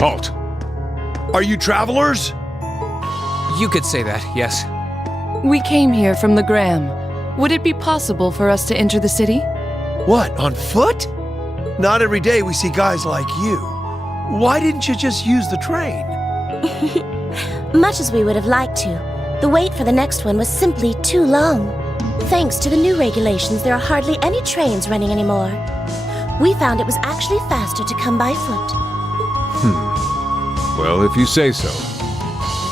Halt! Are you travelers? You could say that, yes. We came here from the Graham. Would it be possible for us to enter the city? What, on foot? Not every day we see guys like you. Why didn't you just use the train? Much as we would have liked to, the wait for the next one was simply too long. Thanks to the new regulations, there are hardly any trains running anymore. We found it was actually faster to come by foot. Well, if you say so.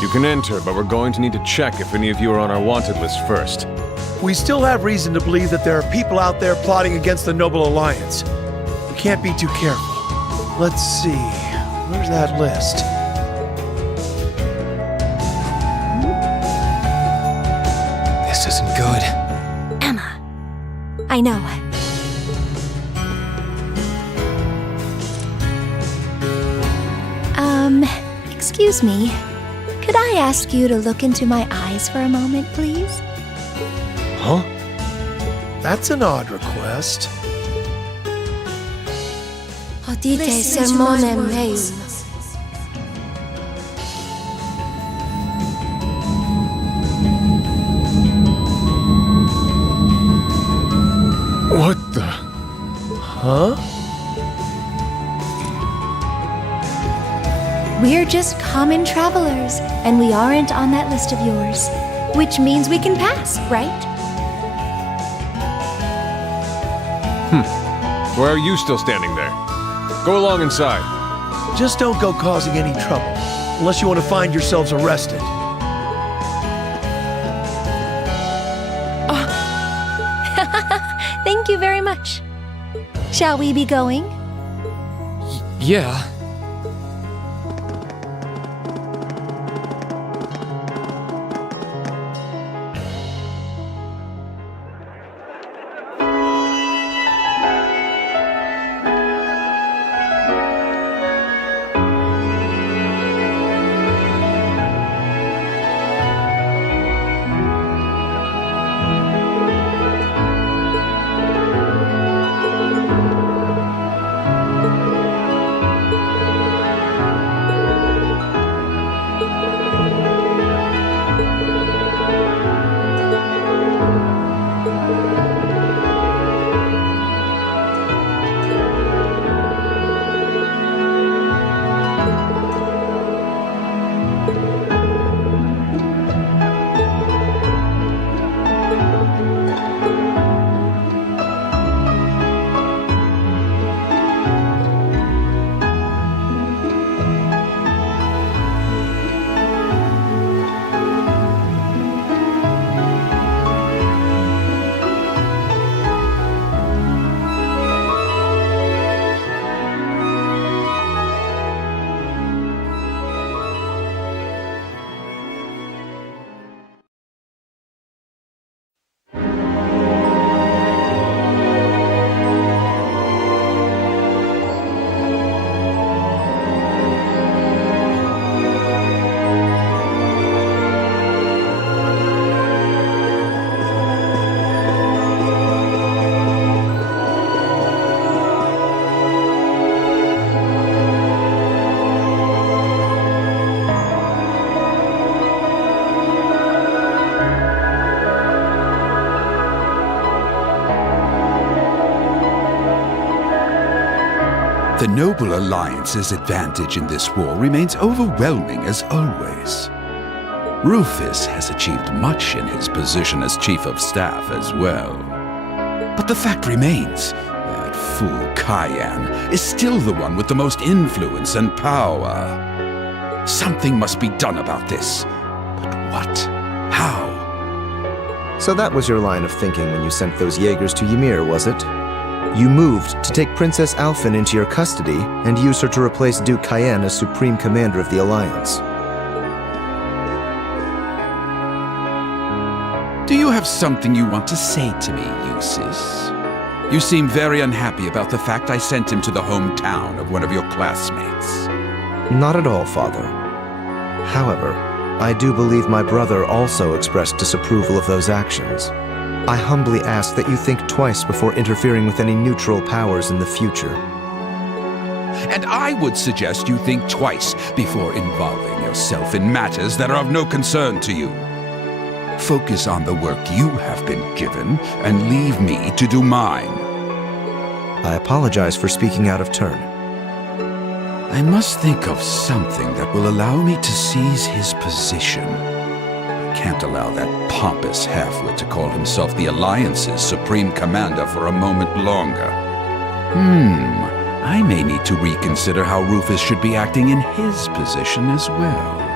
You can enter, but we're going to need to check if any of you are on our wanted list first. We still have reason to believe that there are people out there plotting against the Noble Alliance. We can't be too careful. Let's see. Where's that list? This isn't good. Emma. I know. Excuse me. Could I ask you to look into my eyes for a moment, please? Huh? That's an odd request. Hodite sermonem meum. What the? Huh? We're just common travelers, and we aren't on that list of yours. Which means we can pass, right? Why are you still standing there? Go along inside. Just don't go causing any trouble, unless you want to find yourselves arrested. Thank you very much. Shall we be going? Yeah. The Noble Alliance's advantage in this war remains overwhelming as always. Rufus has achieved much in his position as Chief of Staff as well. But the fact remains, that fool Cayenne is still the one with the most influence and power. Something must be done about this. But what? How? So that was your line of thinking when you sent those Jaegers to Ymir, was it? You moved to take Princess Alphen into your custody and use her to replace Duke Cayenne as Supreme Commander of the Alliance. Do you have something you want to say to me, Eustace? You seem very unhappy about the fact I sent him to the hometown of one of your classmates. Not at all, Father. However, I do believe my brother also expressed disapproval of those actions. I humbly ask that you think twice before interfering with any neutral powers in the future. and I would suggest you think twice before involving yourself in matters that are of no concern to you. Focus on the work you have been given, and leave me to do mine. I apologize for speaking out of turn. I must think of something that will allow me to seize his position. I can't allow that pompous halfwit to call himself the Alliance's Supreme Commander for a moment longer. I may need to reconsider how Rufus should be acting in his position as well.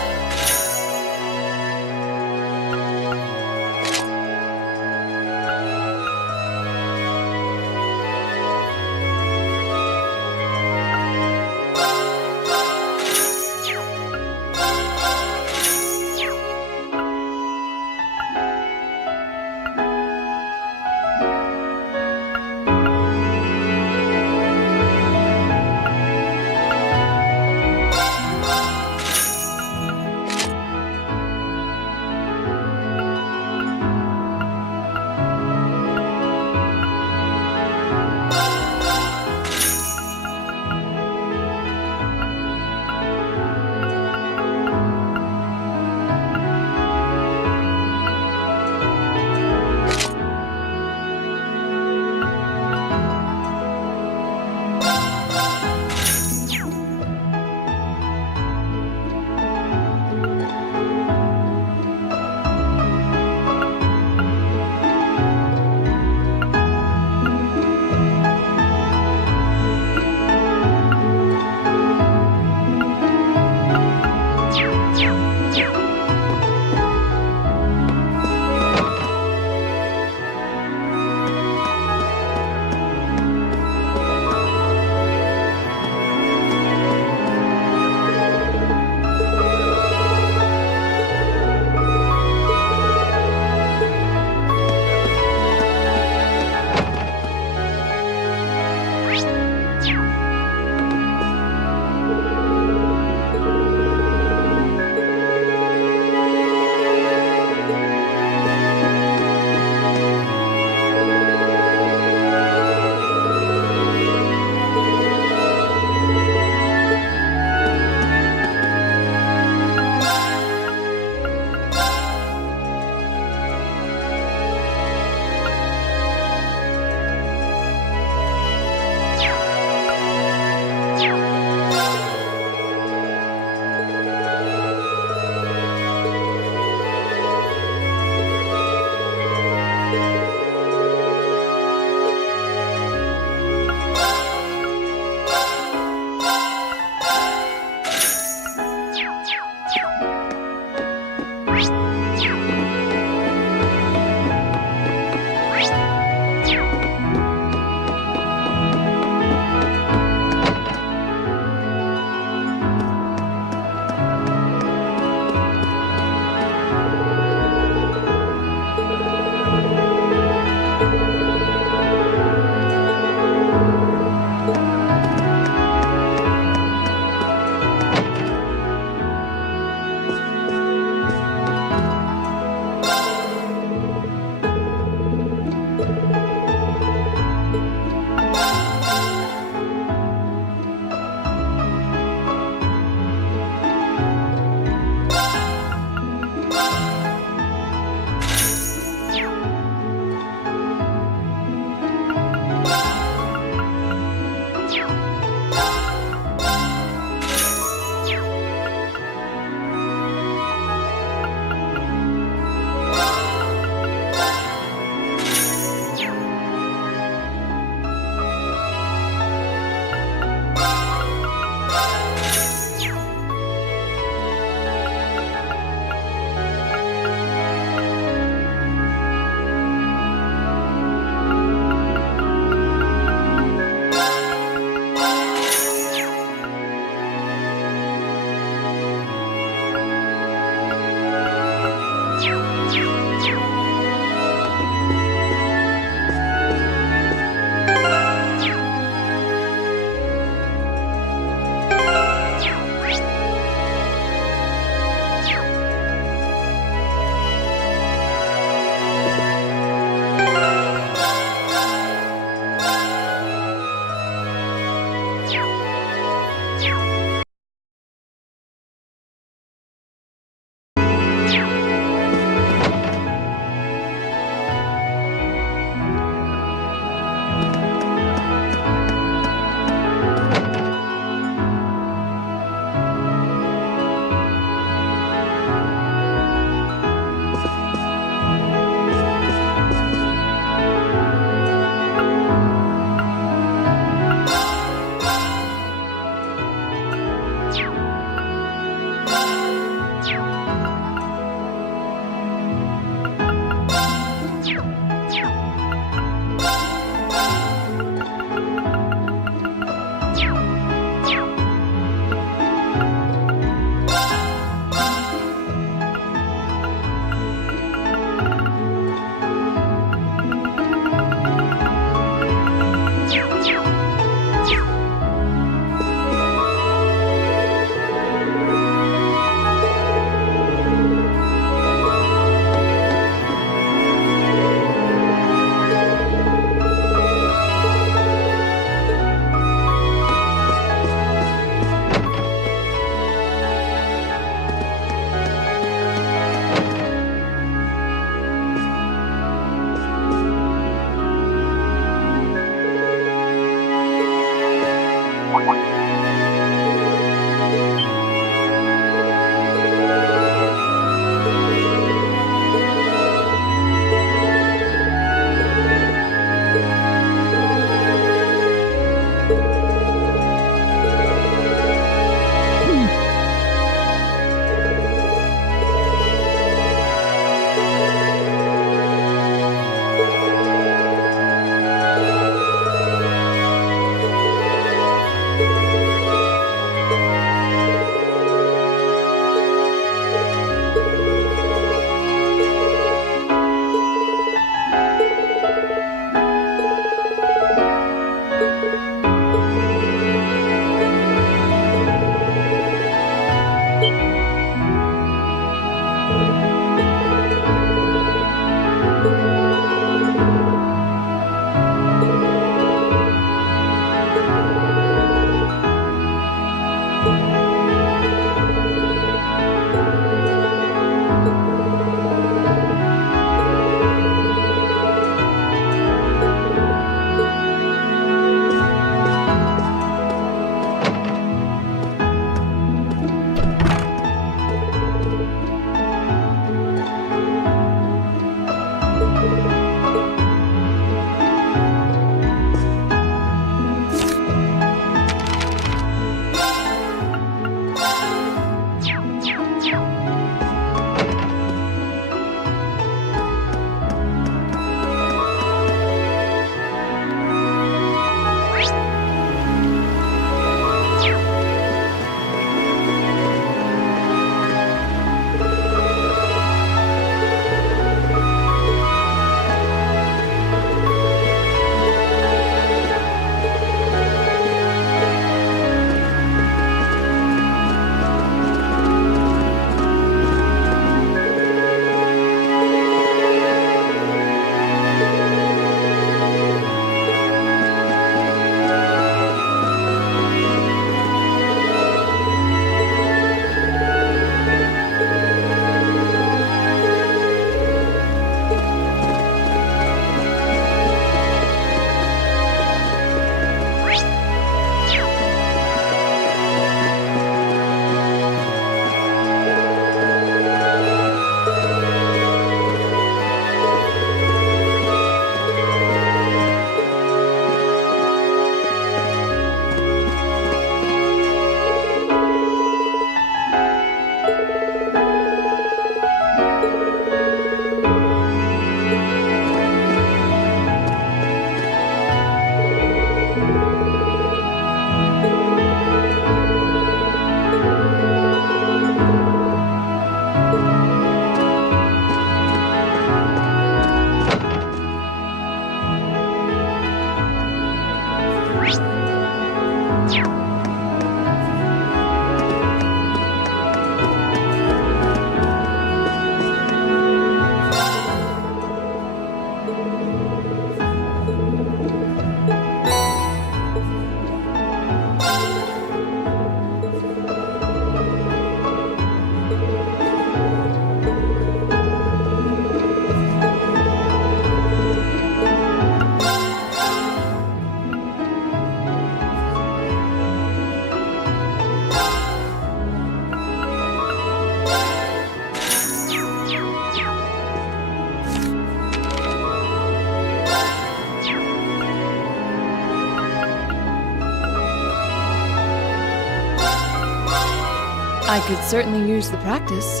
I could certainly use the practice.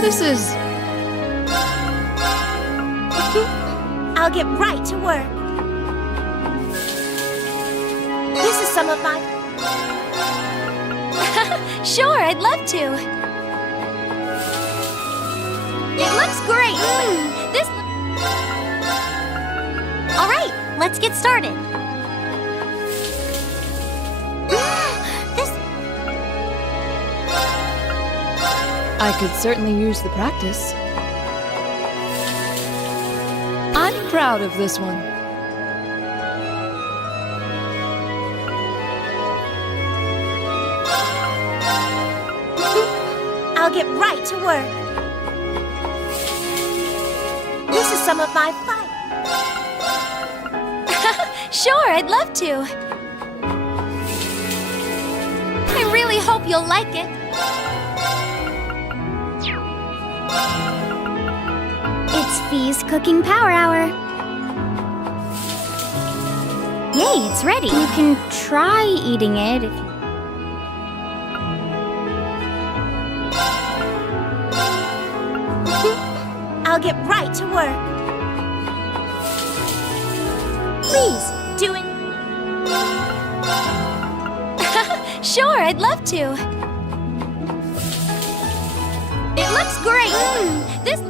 This is... I'll get right to work. This is some of my... Sure, I'd love to. It looks great. This... All right, let's get started. This... I could certainly use the practice. I'm proud of this one. I'll get right to work. This is some of my fun. Sure, I'd love to. I really hope you'll like it. It's Fee's Cooking Power Hour. Yay, it's ready. You can try eating it if you... I'll get right to work. Please, do it. Sure, I'd love to. It looks great. This...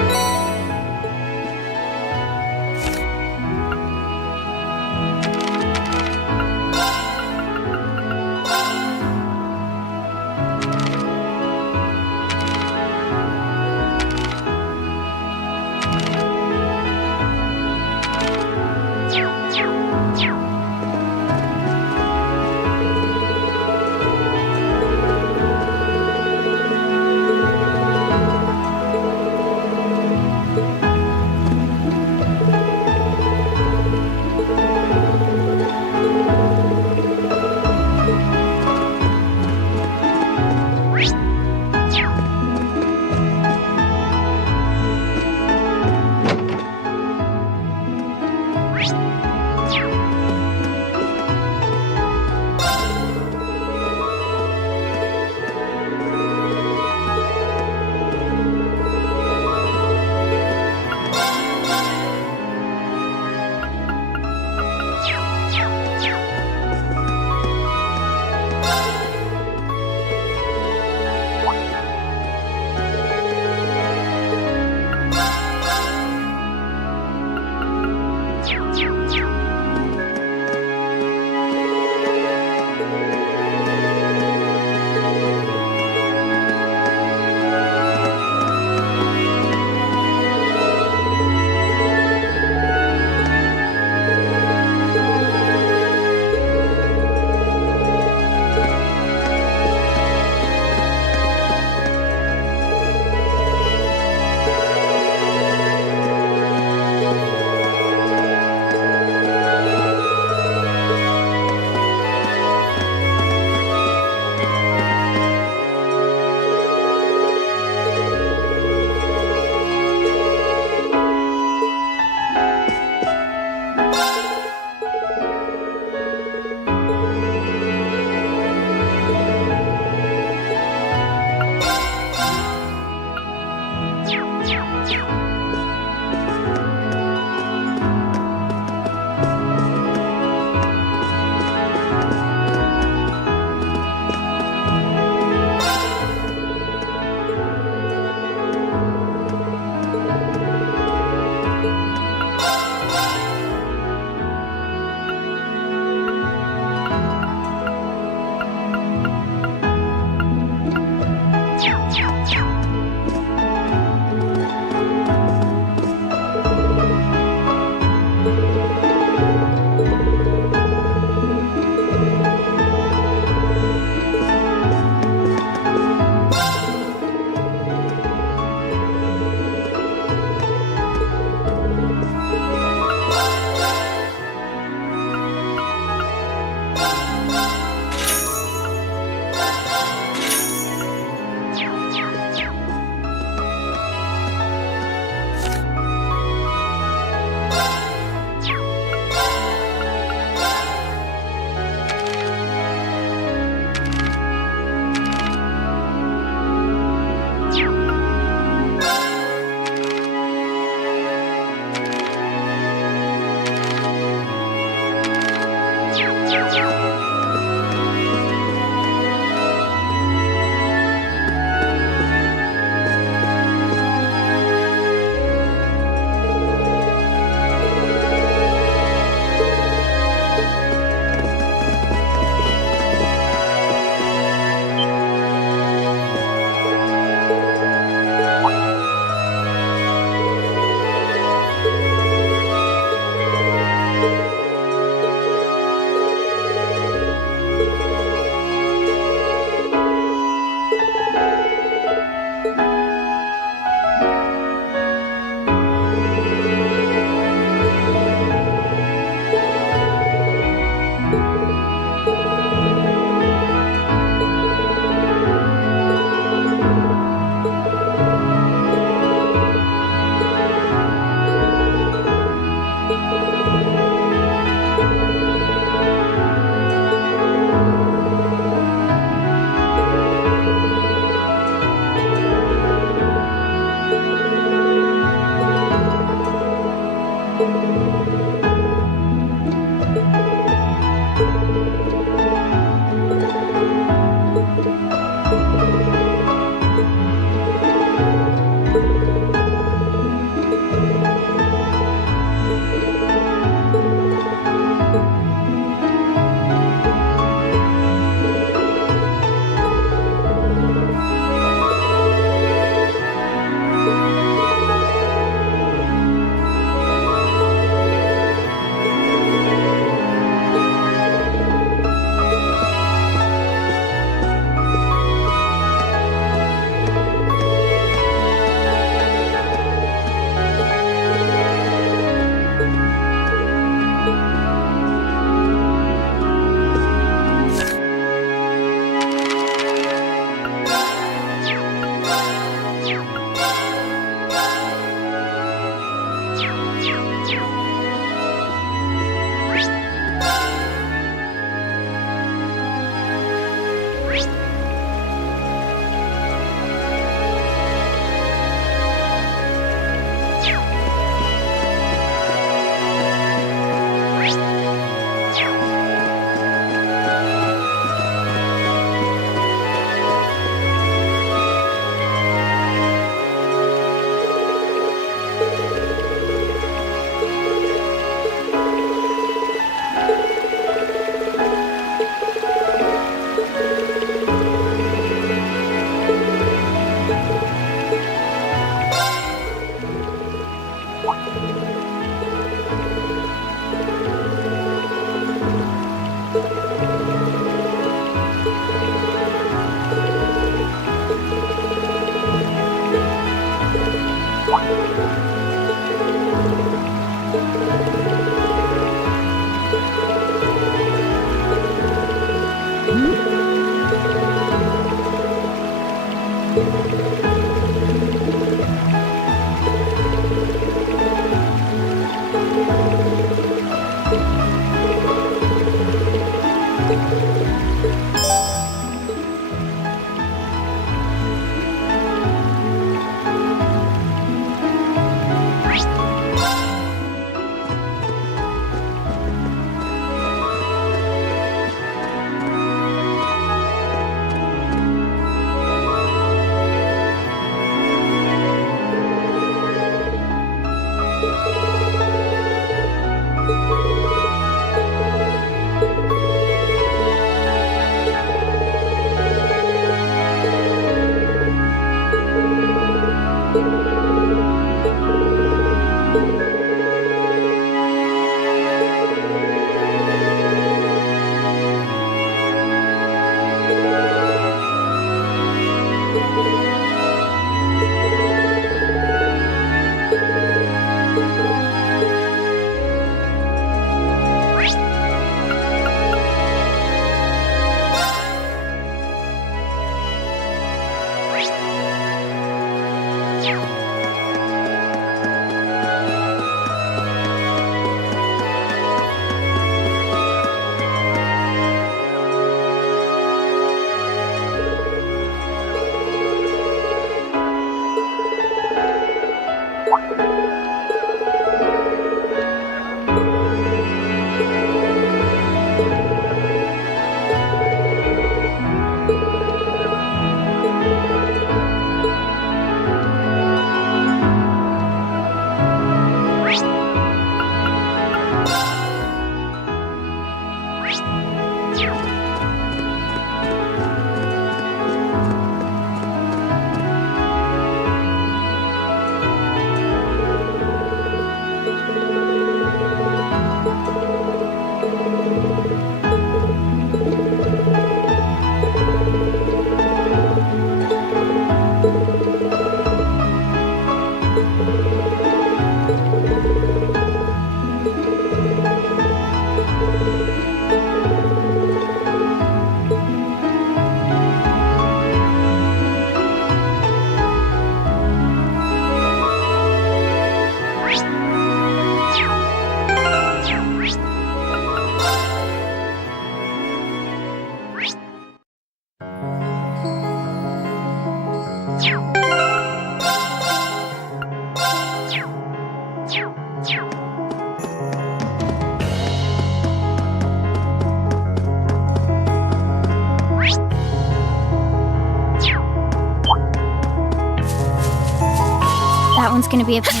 one's gonna be a pain.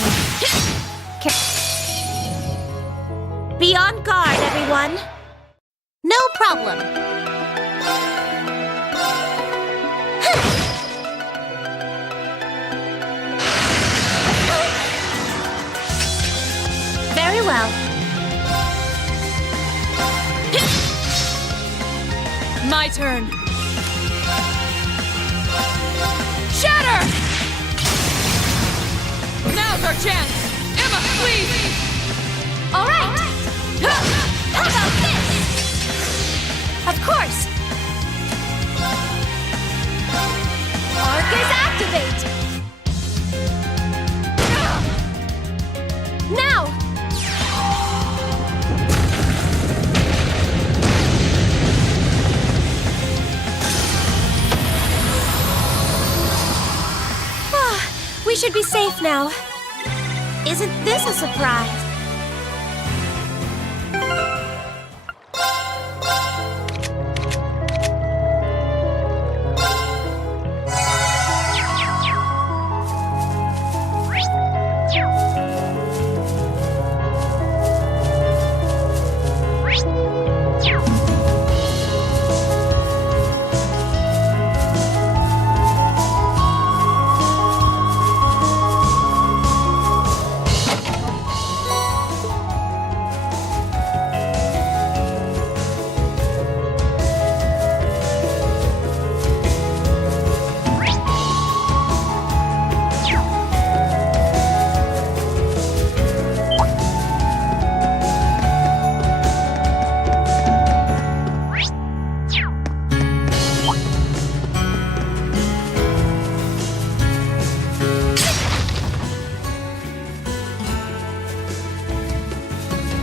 Be on guard, everyone. No problem. Very well. My turn. Shatter! Now's our chance. Emma, please! All right. How about this? Of course. Arcus activate. Now. We should be safe now. Isn't this a surprise?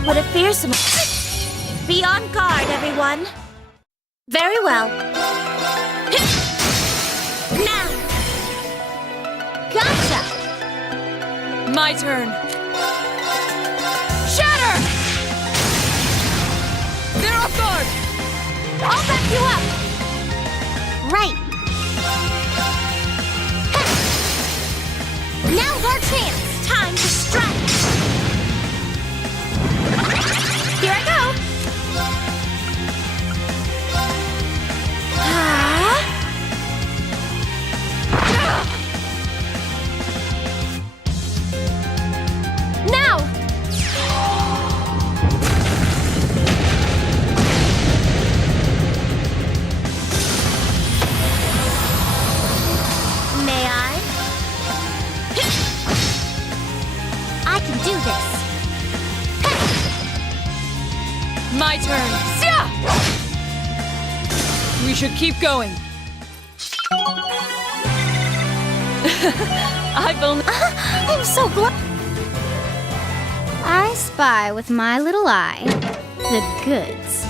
What a fearsome... Be on guard, everyone. Very well. Now! Gotcha! My turn. Shatter! They're off guard! I'll back you up! Right. Now's our chance! Time to strike! Here I go! Now! May I? I can do this. My turn. Sia! We should keep going. I've only... I'm so glad. I spy with my little eye the goods.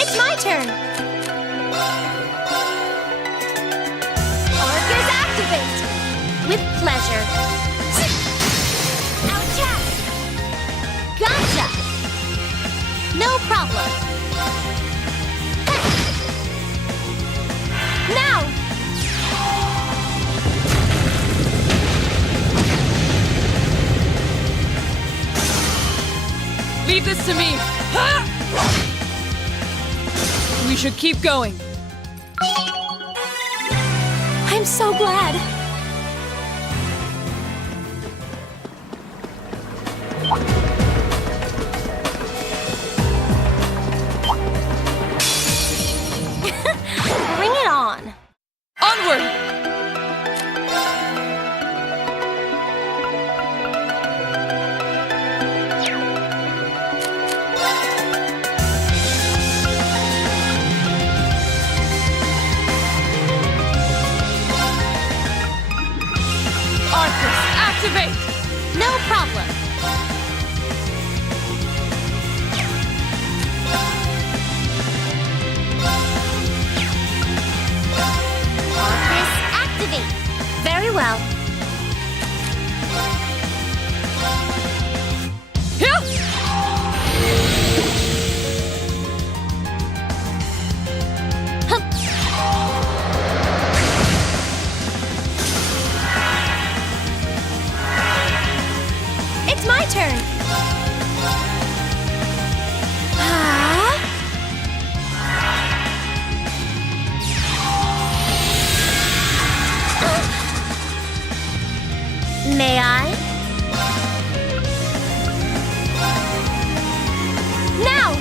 It's my turn! Arcus activate! With pleasure. Attack! Gotcha! No problem. Now! Leave this to me. We should keep going. I'm so glad. Bring it on. Onward! Arcus, activate! No problem. Arcus activate. Very well. Hill! It's my turn. Ah. May I? Now!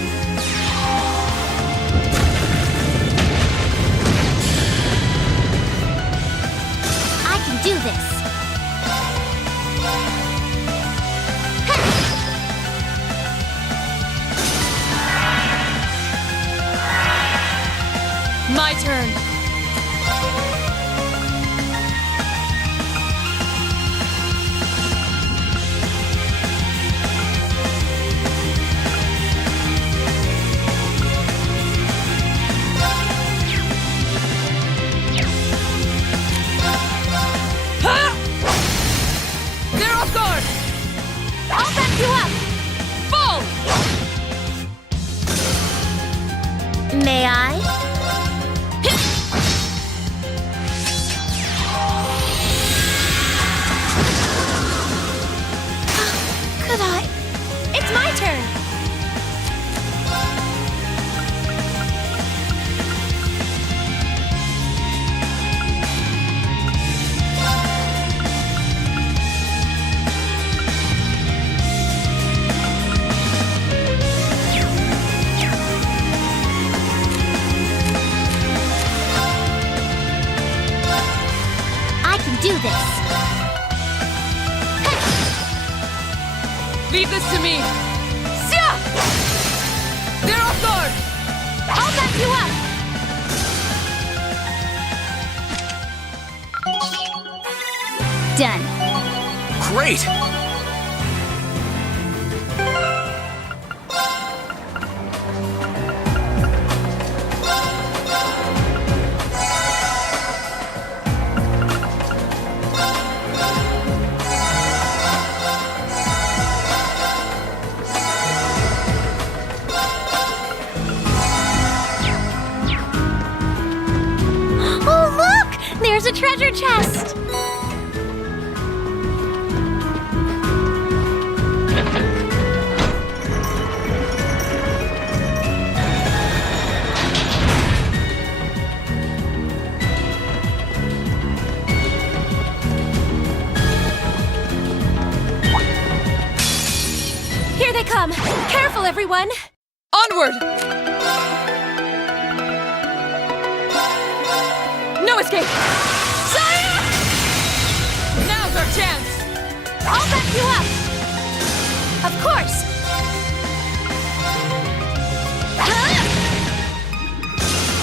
I can do this. My turn. Ha! They're off guard! I'll back you up. Fall! May I? Could I? It's my turn. I can do this. Leave this to me. Sia! They're off guard! I'll back you up. Done. Great! Oh, look! There's a treasure chest. Here they come. Careful, everyone. Onward! No escape! Sire! Now's our chance! I'll back you up. Of course. Huh?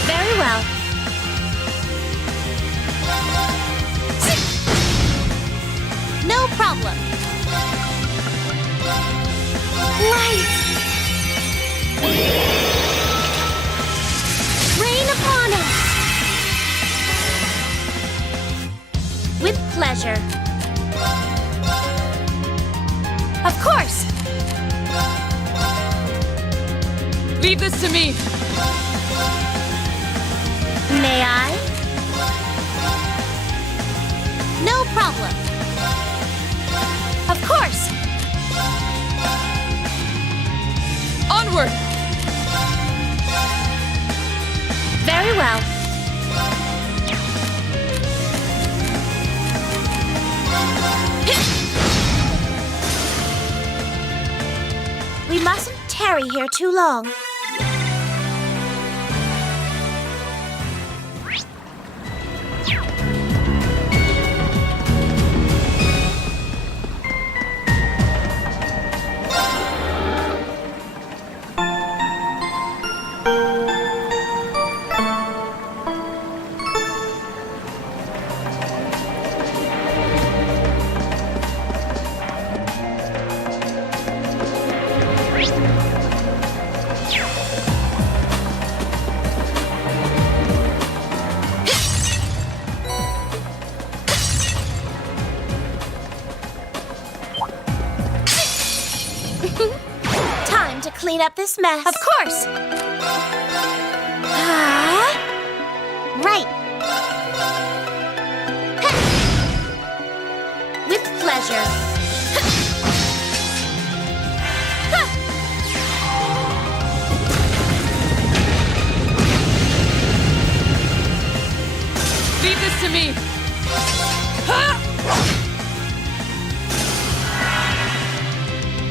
Very well. No problem. Light! Rain upon us! With pleasure. Of course! Leave this to me. May I? No problem. Of course! Onward! Very well. We mustn't tarry here too long. Time to clean up this mess. Of course! Right. With pleasure. Leave this to me.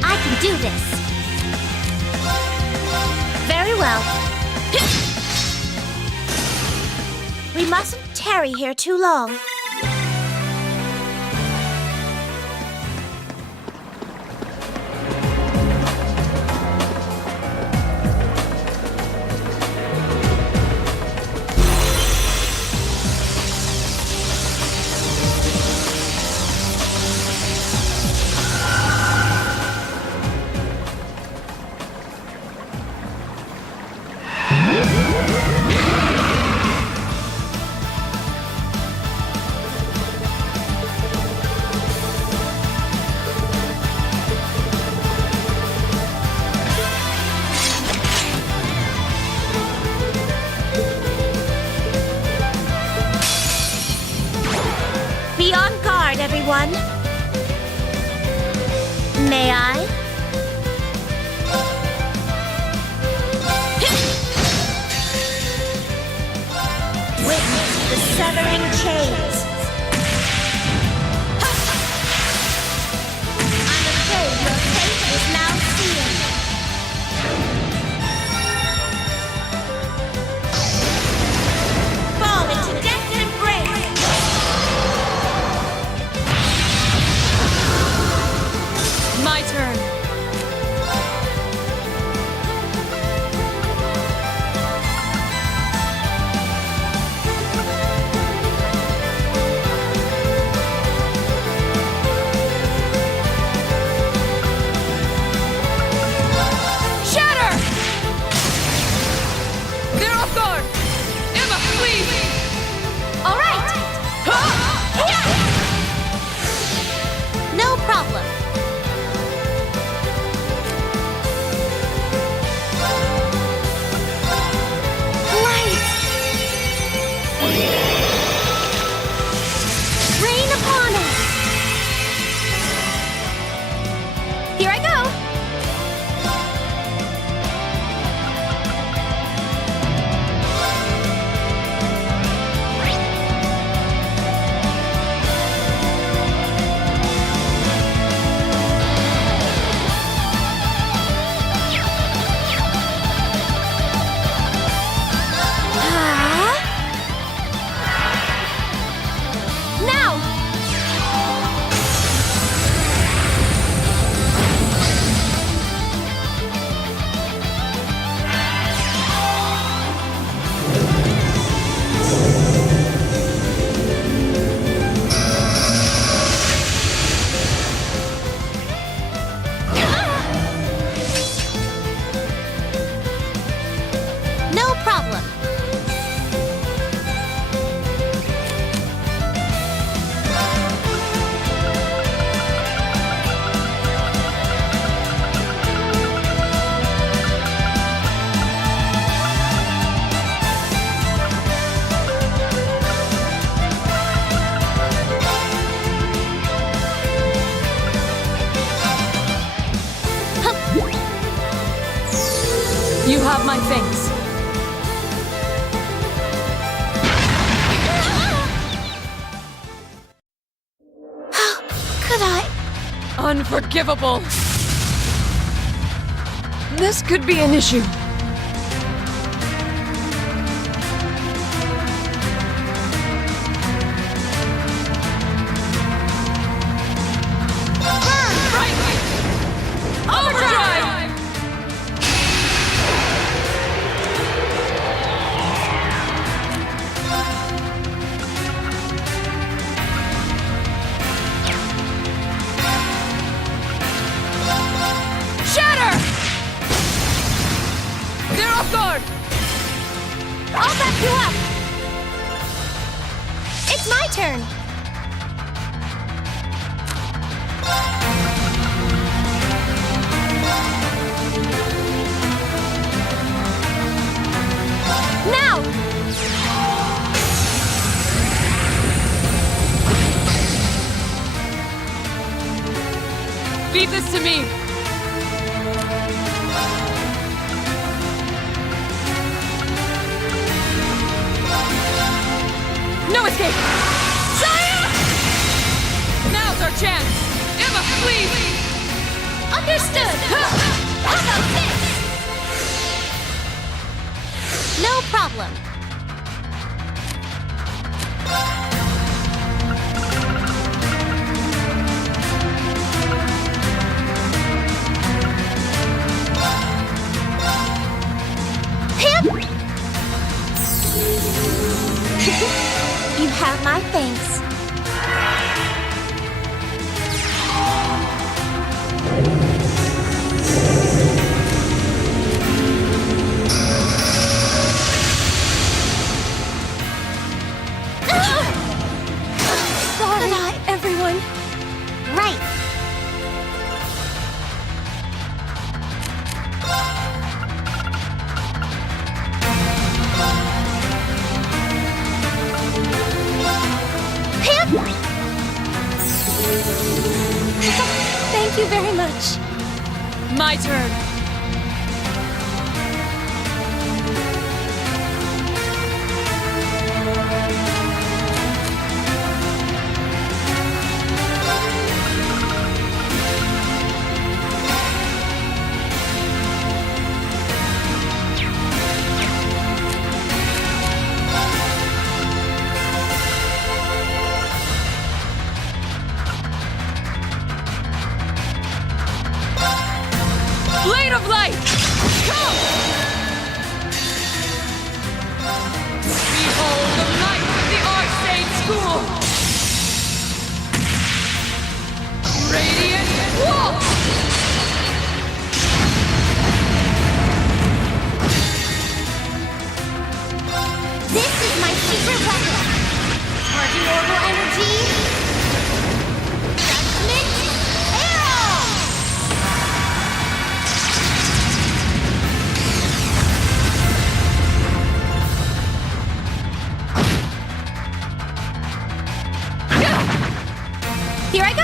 I can do this. Very well. We mustn't tarry here too long. Be on guard, everyone. May I? Witness the severing chains. I'm afraid your fate is now sealed. Fall into death's embrace. My turn. You have my thanks. Could I? Unforgivable. This could be an issue. I'll back you up! It's my turn! Now! Leave this to me. No escape! Sire! Now's our chance! Emma, please! Understood! How about this? No problem. You have my thanks. Sorry, everyone. Right. Thank you very much. My turn. Blade of light! Come! Behold the might of the Archsage School! Radiant Wall! This is my secret weapon. Charging orbital energy. Judgment arrow! Here I go!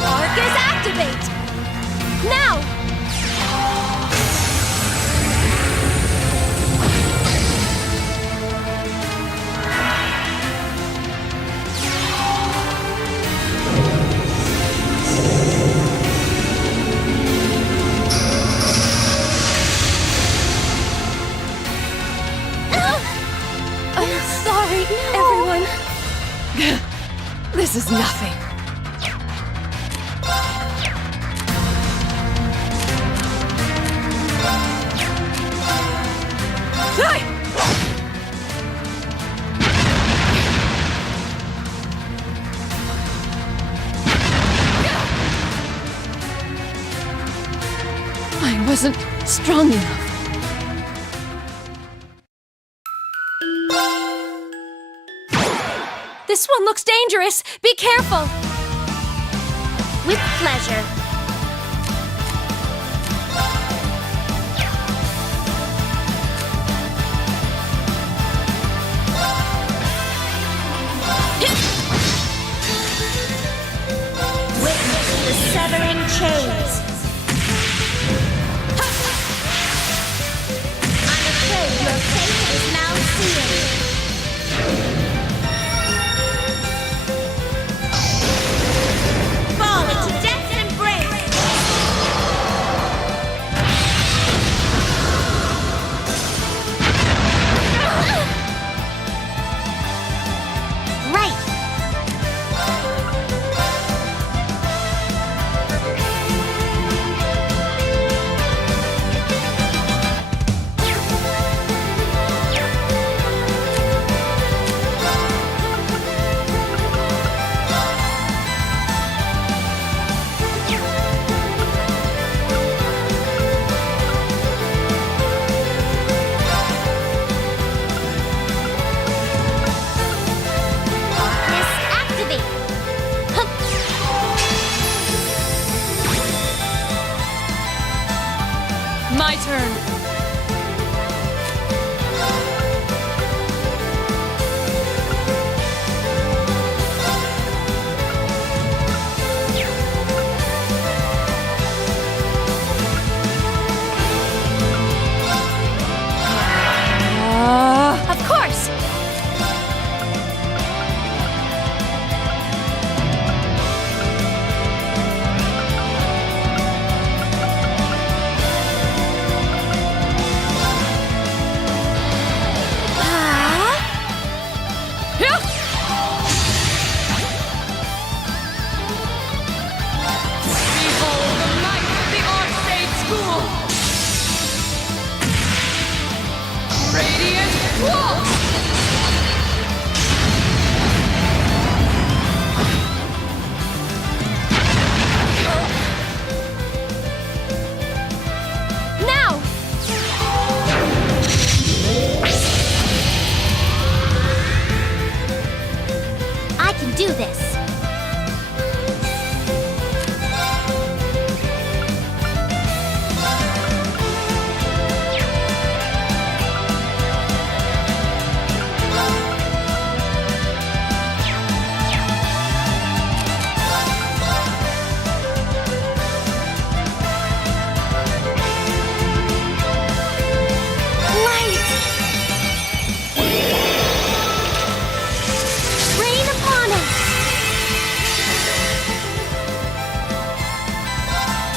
Arcus activate! Now! I'm sorry, everyone. This is nothing. I wasn't strong enough. This one looks dangerous. Be careful. With pleasure. Severing chains. I'm afraid your fate is now sealed. Fall into death's embrace. Right. My turn. Of course. Behold the might of the Archfade School! Radiant Wall! Now! I can do this. Rain upon us!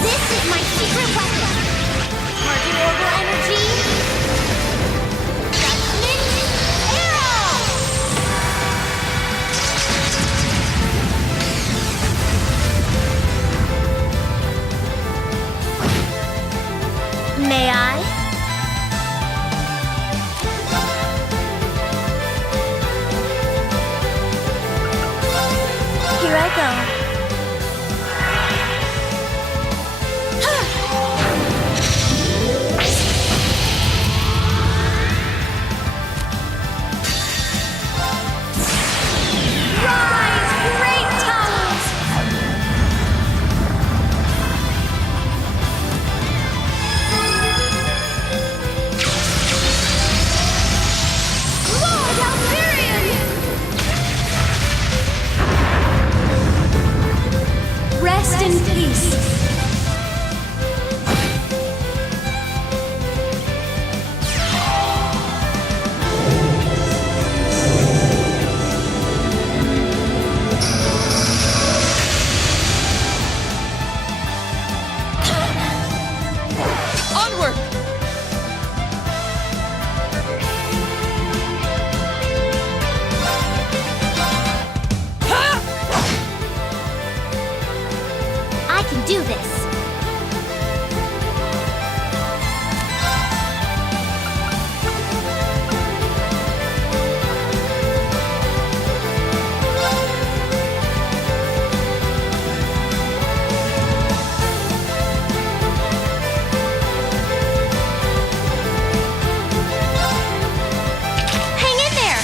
This is my secret weapon! Charging order energy! Judgment Arrow! May I? Here I go. Rise, great towers! Lord Alvarian! Rest in peace. Onward! I can do this. Hang in there!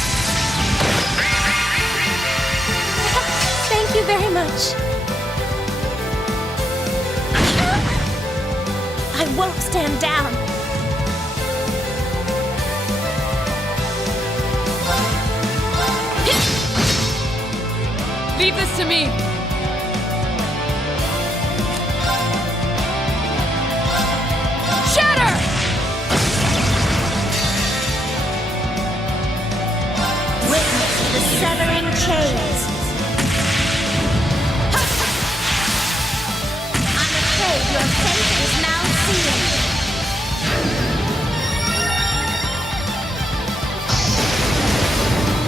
Thank you very much. I won't stand down. Leave this to me! chains. I'm afraid your fate is now sealed.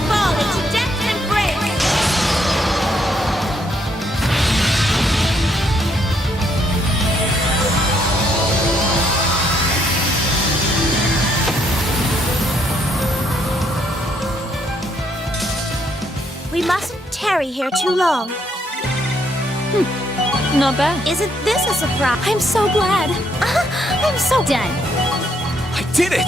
Fall into death's embrace. We mustn't tarry here too long. Not bad. Isn't this a surprise? I'm so glad. I'm so Done. I did it!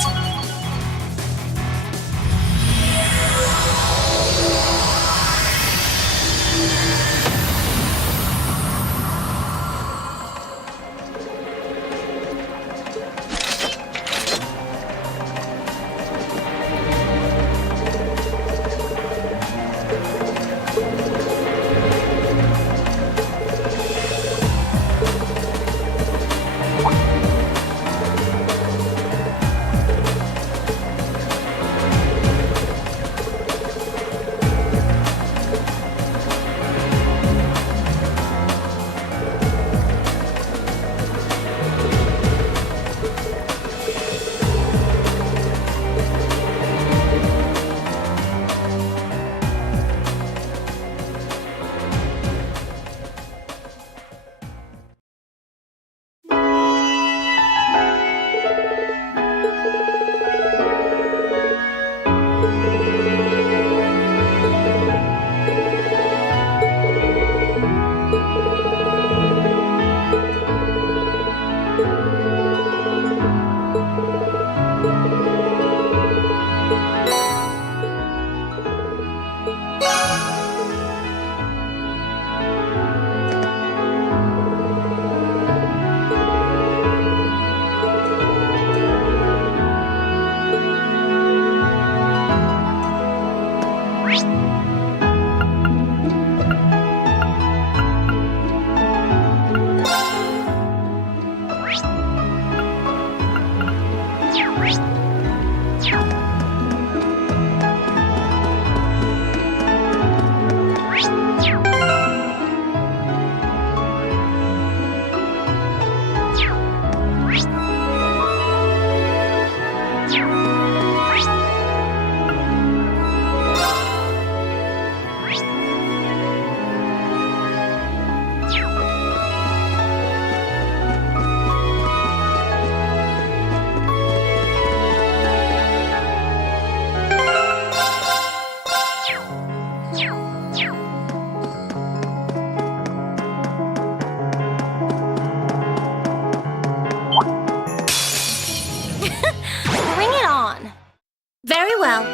Very well.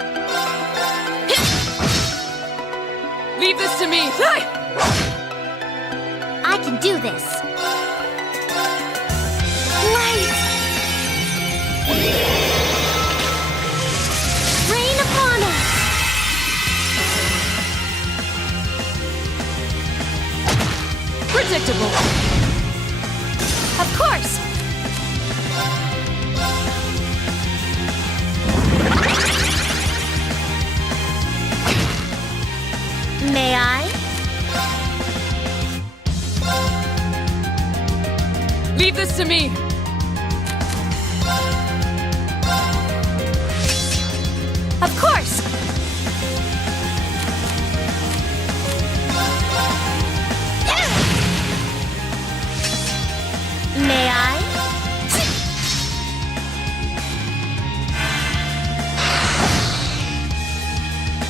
Leave this to me! I can do this. Light! Rain upon us! Predictable. Of course! May I? Leave this to me! Of course! May I?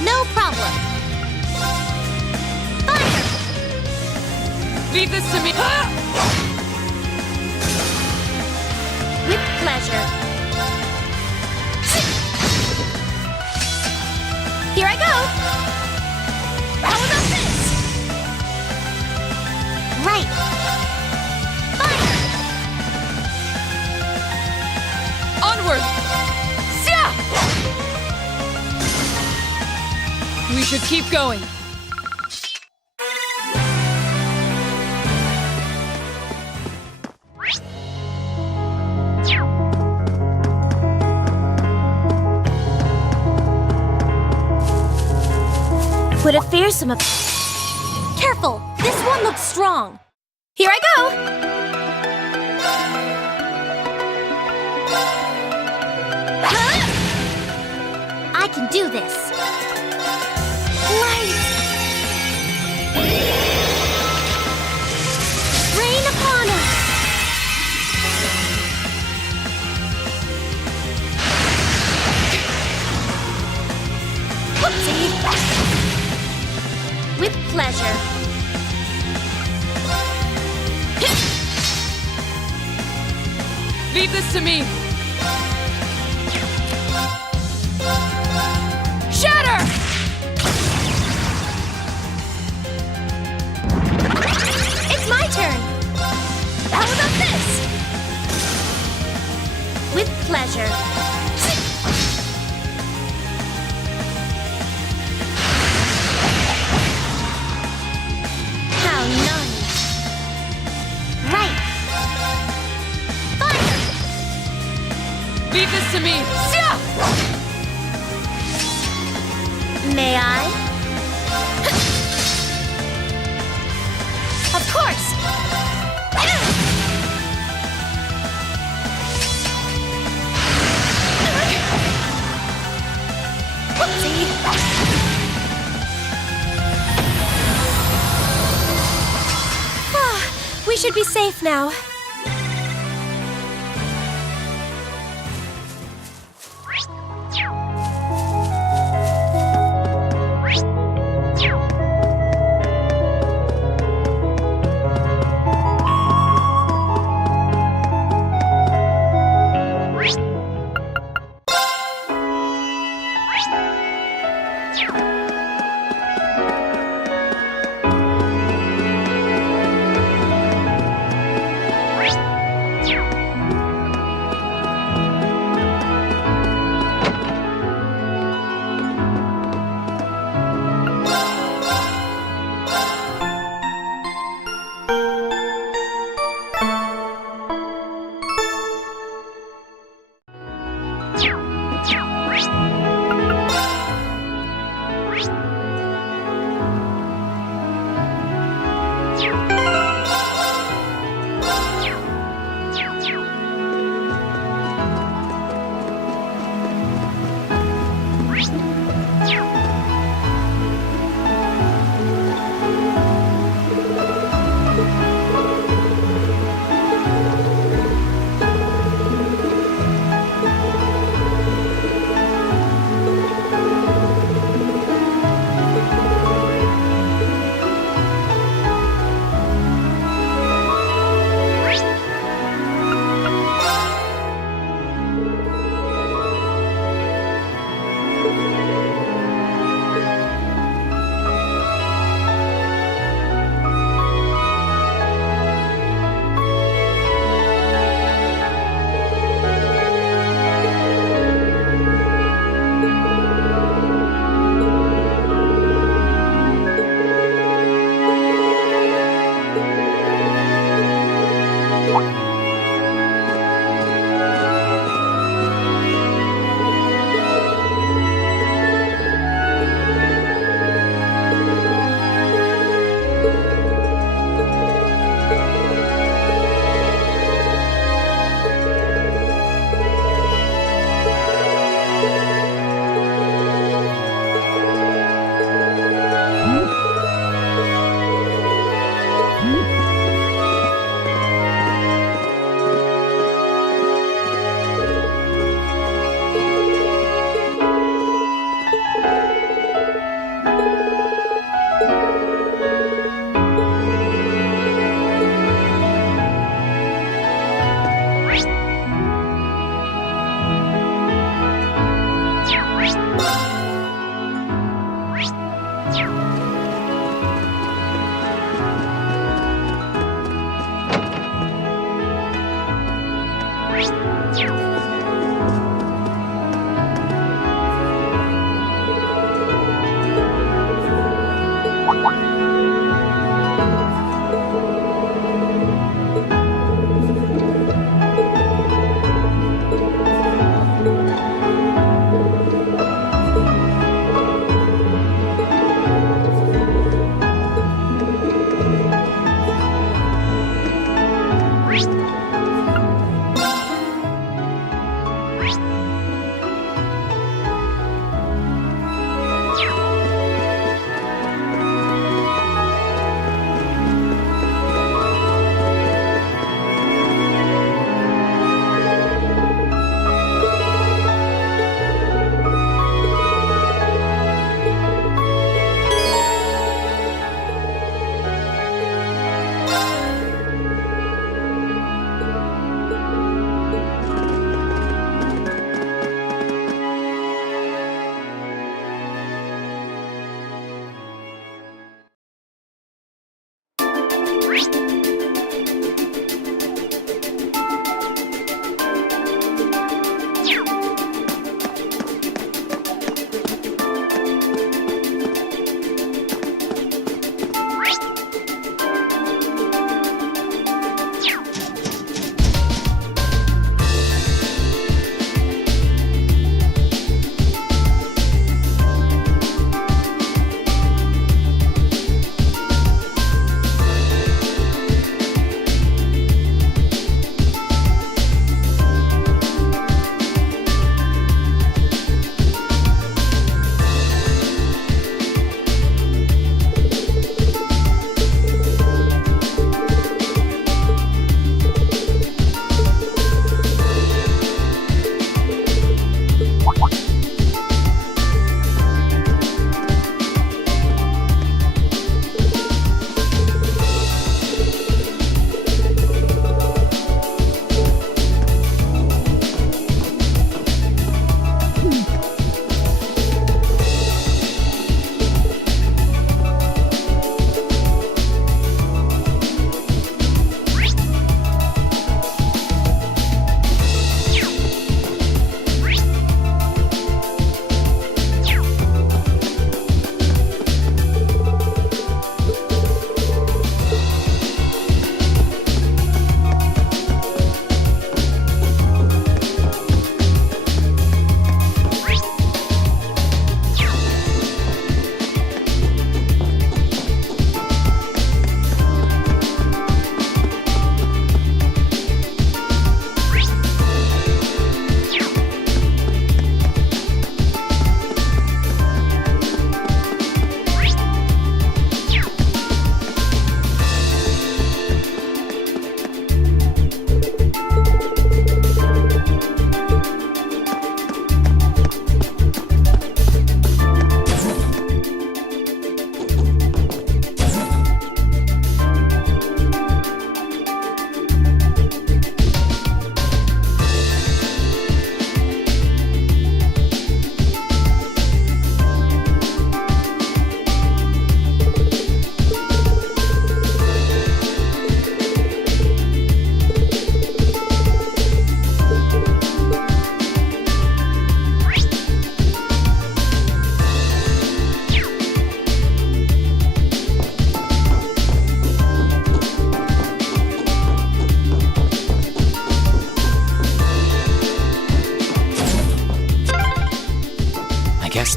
No problem. Fire! Leave this to me! With pleasure. Here I go! How about this? Right. Fire! Onward! Sia! We should keep going. Put a fearsome up. Careful! This one looks strong. Here I go! Huh? I can do this. Light! Rain upon us! Whoopsie! With pleasure. Leave this to me. Shatter! It's my turn! How about this? With pleasure. How nice. Right. Fire! Leave this to me. May I? Of course! Whoopsie! We should be safe now.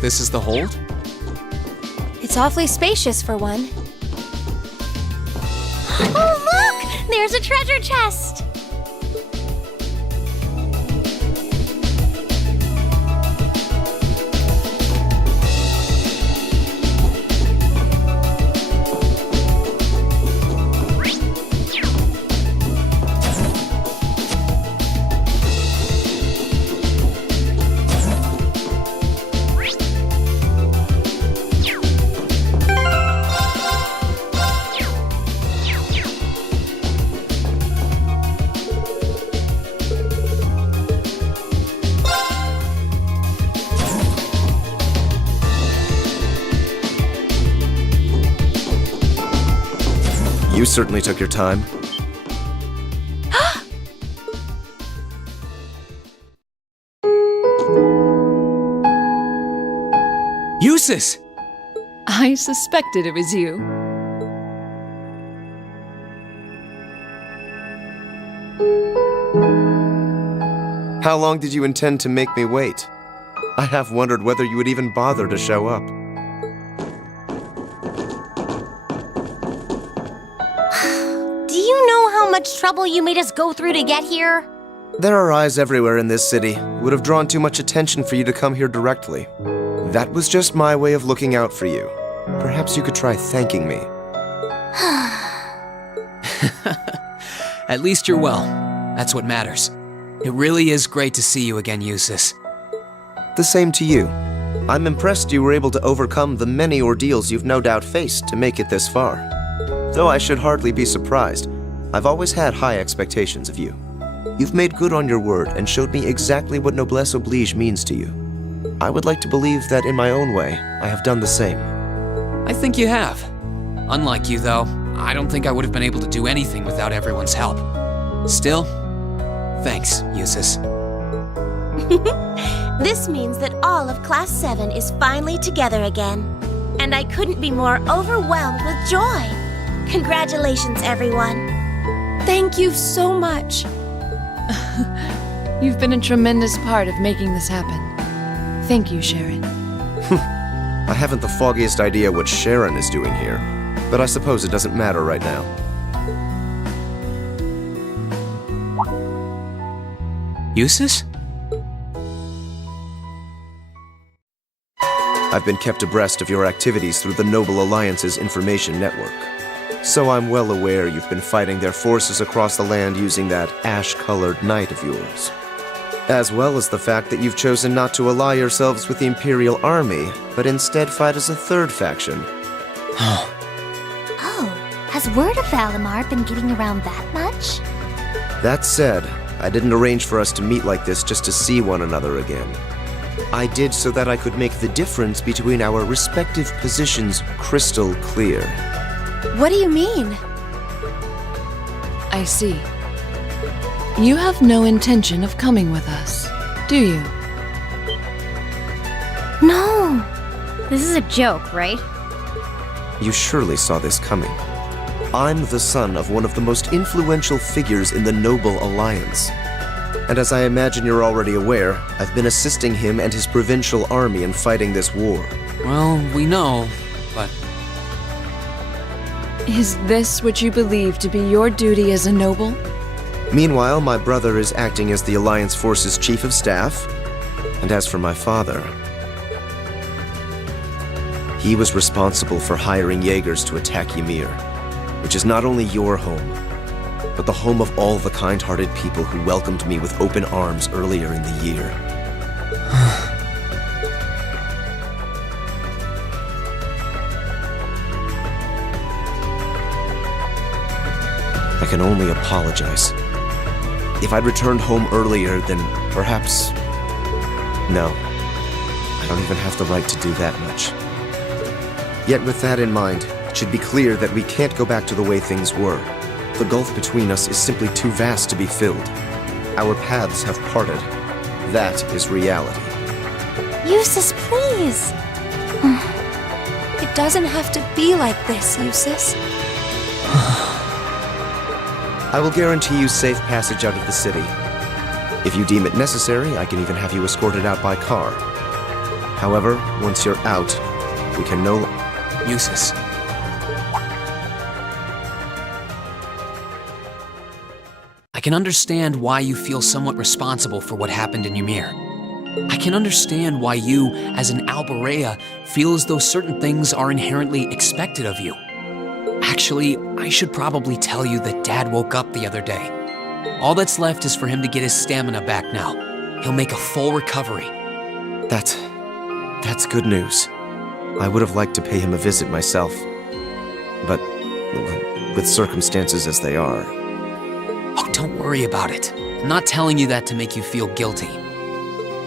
this is the hold? It's awfully spacious for one. Oh, look! There's a treasure chest! You certainly took your time. Eustace! I suspected it was you. How long did you intend to make me wait? I have wondered whether you would even bother to show up. Do you know how much trouble you made us go through to get here? There are eyes everywhere in this city. It would have drawn too much attention for you to come here directly. That was just my way of looking out for you. Perhaps you could try thanking me. At least you're well. That's what matters. It really is great to see you again, Eustace. The same to you. I'm impressed you were able to overcome the many ordeals you've no doubt faced to make it this far. Though I should hardly be surprised. I've always had high expectations of you. You've made good on your word and showed me exactly what noblesse oblige means to you. I would like to believe that in my own way, I have done the same. I think you have. Unlike you, though, I don't think I would have been able to do anything without everyone's help. Still, thanks, Eustace. This means that all of Class 7 is finally together again. And I couldn't be more overwhelmed with joy. Congratulations, everyone. Thank you so much. You've been a tremendous part of making this happen. Thank you, Sharon. I haven't the foggiest idea what Sharon is doing here, but I suppose it doesn't matter right now. Eustace? I've been kept abreast of your activities through the Noble Alliance's information network. So I'm well aware you've been fighting their forces across the land using that ash-colored knight of yours. As well as the fact that you've chosen not to ally yourselves with the Imperial Army, but instead fight as a third faction. Oh, has word of Valimar been getting around that much? That said, I didn't arrange for us to meet like this just to see one another again. I did so that I could make the difference between our respective positions crystal clear. What do you mean? I see. You have no intention of coming with us, do you? No! This is a joke, right? You surely saw this coming. I'm the son of one of the most influential figures in the Noble Alliance. And as I imagine you're already aware, I've been assisting him and his provincial army in fighting this war. Well, we know, but... Is this what you believe to be your duty as a noble? Meanwhile, my brother is acting as the Alliance Force's chief of staff. And as for my father, he was responsible for hiring Jaegers to attack Ymir, which is not only your home, but the home of all the kind-hearted people who welcomed me with open arms earlier in the year. I can only apologize. If I'd returned home earlier, then perhaps... No. I don't even have the right to do that much. Yet with that in mind, it should be clear that we can't go back to the way things were. The gulf between us is simply too vast to be filled. Our paths have parted. That is reality. Eustace, please! It doesn't have to be like this, Eustace. I will guarantee you safe passage out of the city. If you deem it necessary, I can even have you escorted out by car. However, once you're out, we can no... Eustace. I can understand why you feel somewhat responsible for what happened in Ymir. I can understand why you, as an Bareahard, feel as though certain things are inherently expected of you. Actually, I should probably tell you that Dad woke up the other day. All that's left is for him to get his stamina back now. He'll make a full recovery. That's good news. I would have liked to pay him a visit myself. But with circumstances as they are... Oh, don't worry about it. I'm not telling you that to make you feel guilty.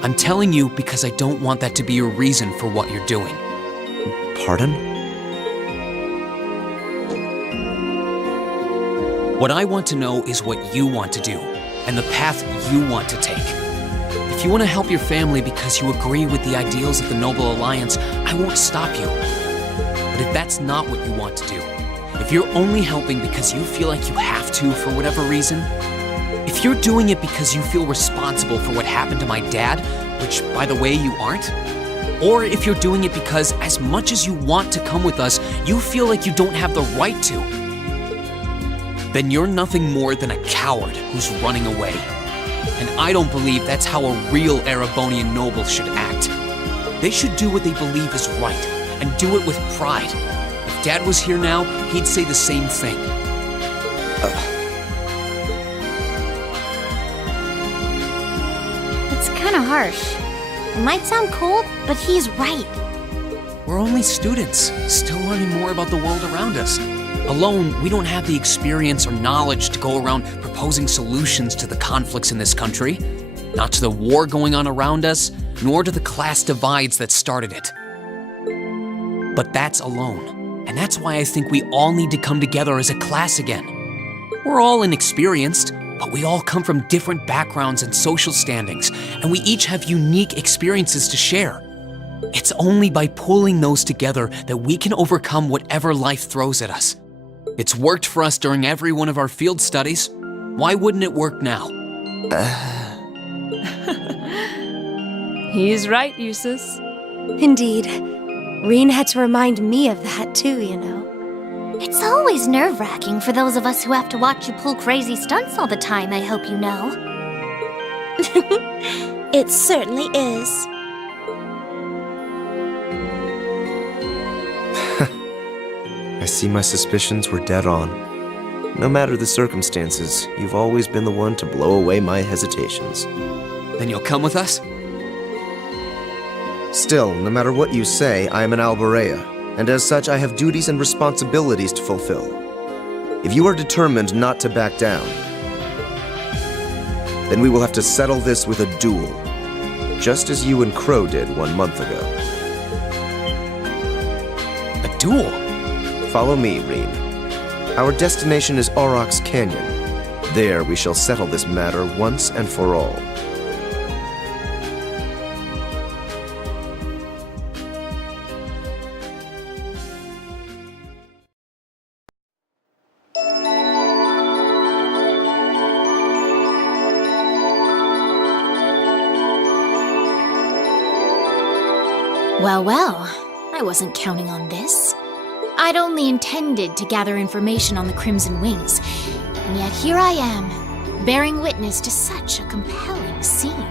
I'm telling you because I don't want that to be your reason for what you're doing. Pardon? What I want to know is what you want to do, and the path you want to take. If you want to help your family because you agree with the ideals of the Noble Alliance, I won't stop you. But if that's not what you want to do, if you're only helping because you feel like you have to for whatever reason, if you're doing it because you feel responsible for what happened to my dad, which, by the way, you aren't, or if you're doing it because as much as you want to come with us, you feel like you don't have the right to, then you're nothing more than a coward who's running away. And I don't believe that's how a real Erebonian noble should act. They should do what they believe is right, and do it with pride. If Dad was here now, he'd say the same thing. It's kinda harsh. It might sound cold, but he's right. We're only students, still learning more about the world around us. Alone, we don't have the experience or knowledge to go around proposing solutions to the conflicts in this country, not to the war going on around us, nor to the class divides that started it. But that's alone, and that's why I think we all need to come together as a class again. We're all inexperienced, but we all come from different backgrounds and social standings, and we each have unique experiences to share. It's only by pulling those together that we can overcome whatever life throws at us. It's worked for us during every one of our field studies. Why wouldn't it work now? He's right, Eustace. Indeed. Reen had to remind me of that too, you know. It's always nerve-wracking for those of us who have to watch you pull crazy stunts all the time, I hope you know. It certainly is. I see my suspicions were dead on. No matter the circumstances, you've always been the one to blow away my hesitations. Then you'll come with us? Still, no matter what you say, I am an Bareahard, and as such I have duties and responsibilities to fulfill. If you are determined not to back down, then we will have to settle this with a duel, just as you and Crow did 1 month ago. A duel? Follow me, Reen. Our destination is Aurochs Canyon. There we shall settle this matter once and for all. Well, I wasn't counting on this. I'd only intended to gather information on the Crimson Wings, and yet here I am, bearing witness to such a compelling scene.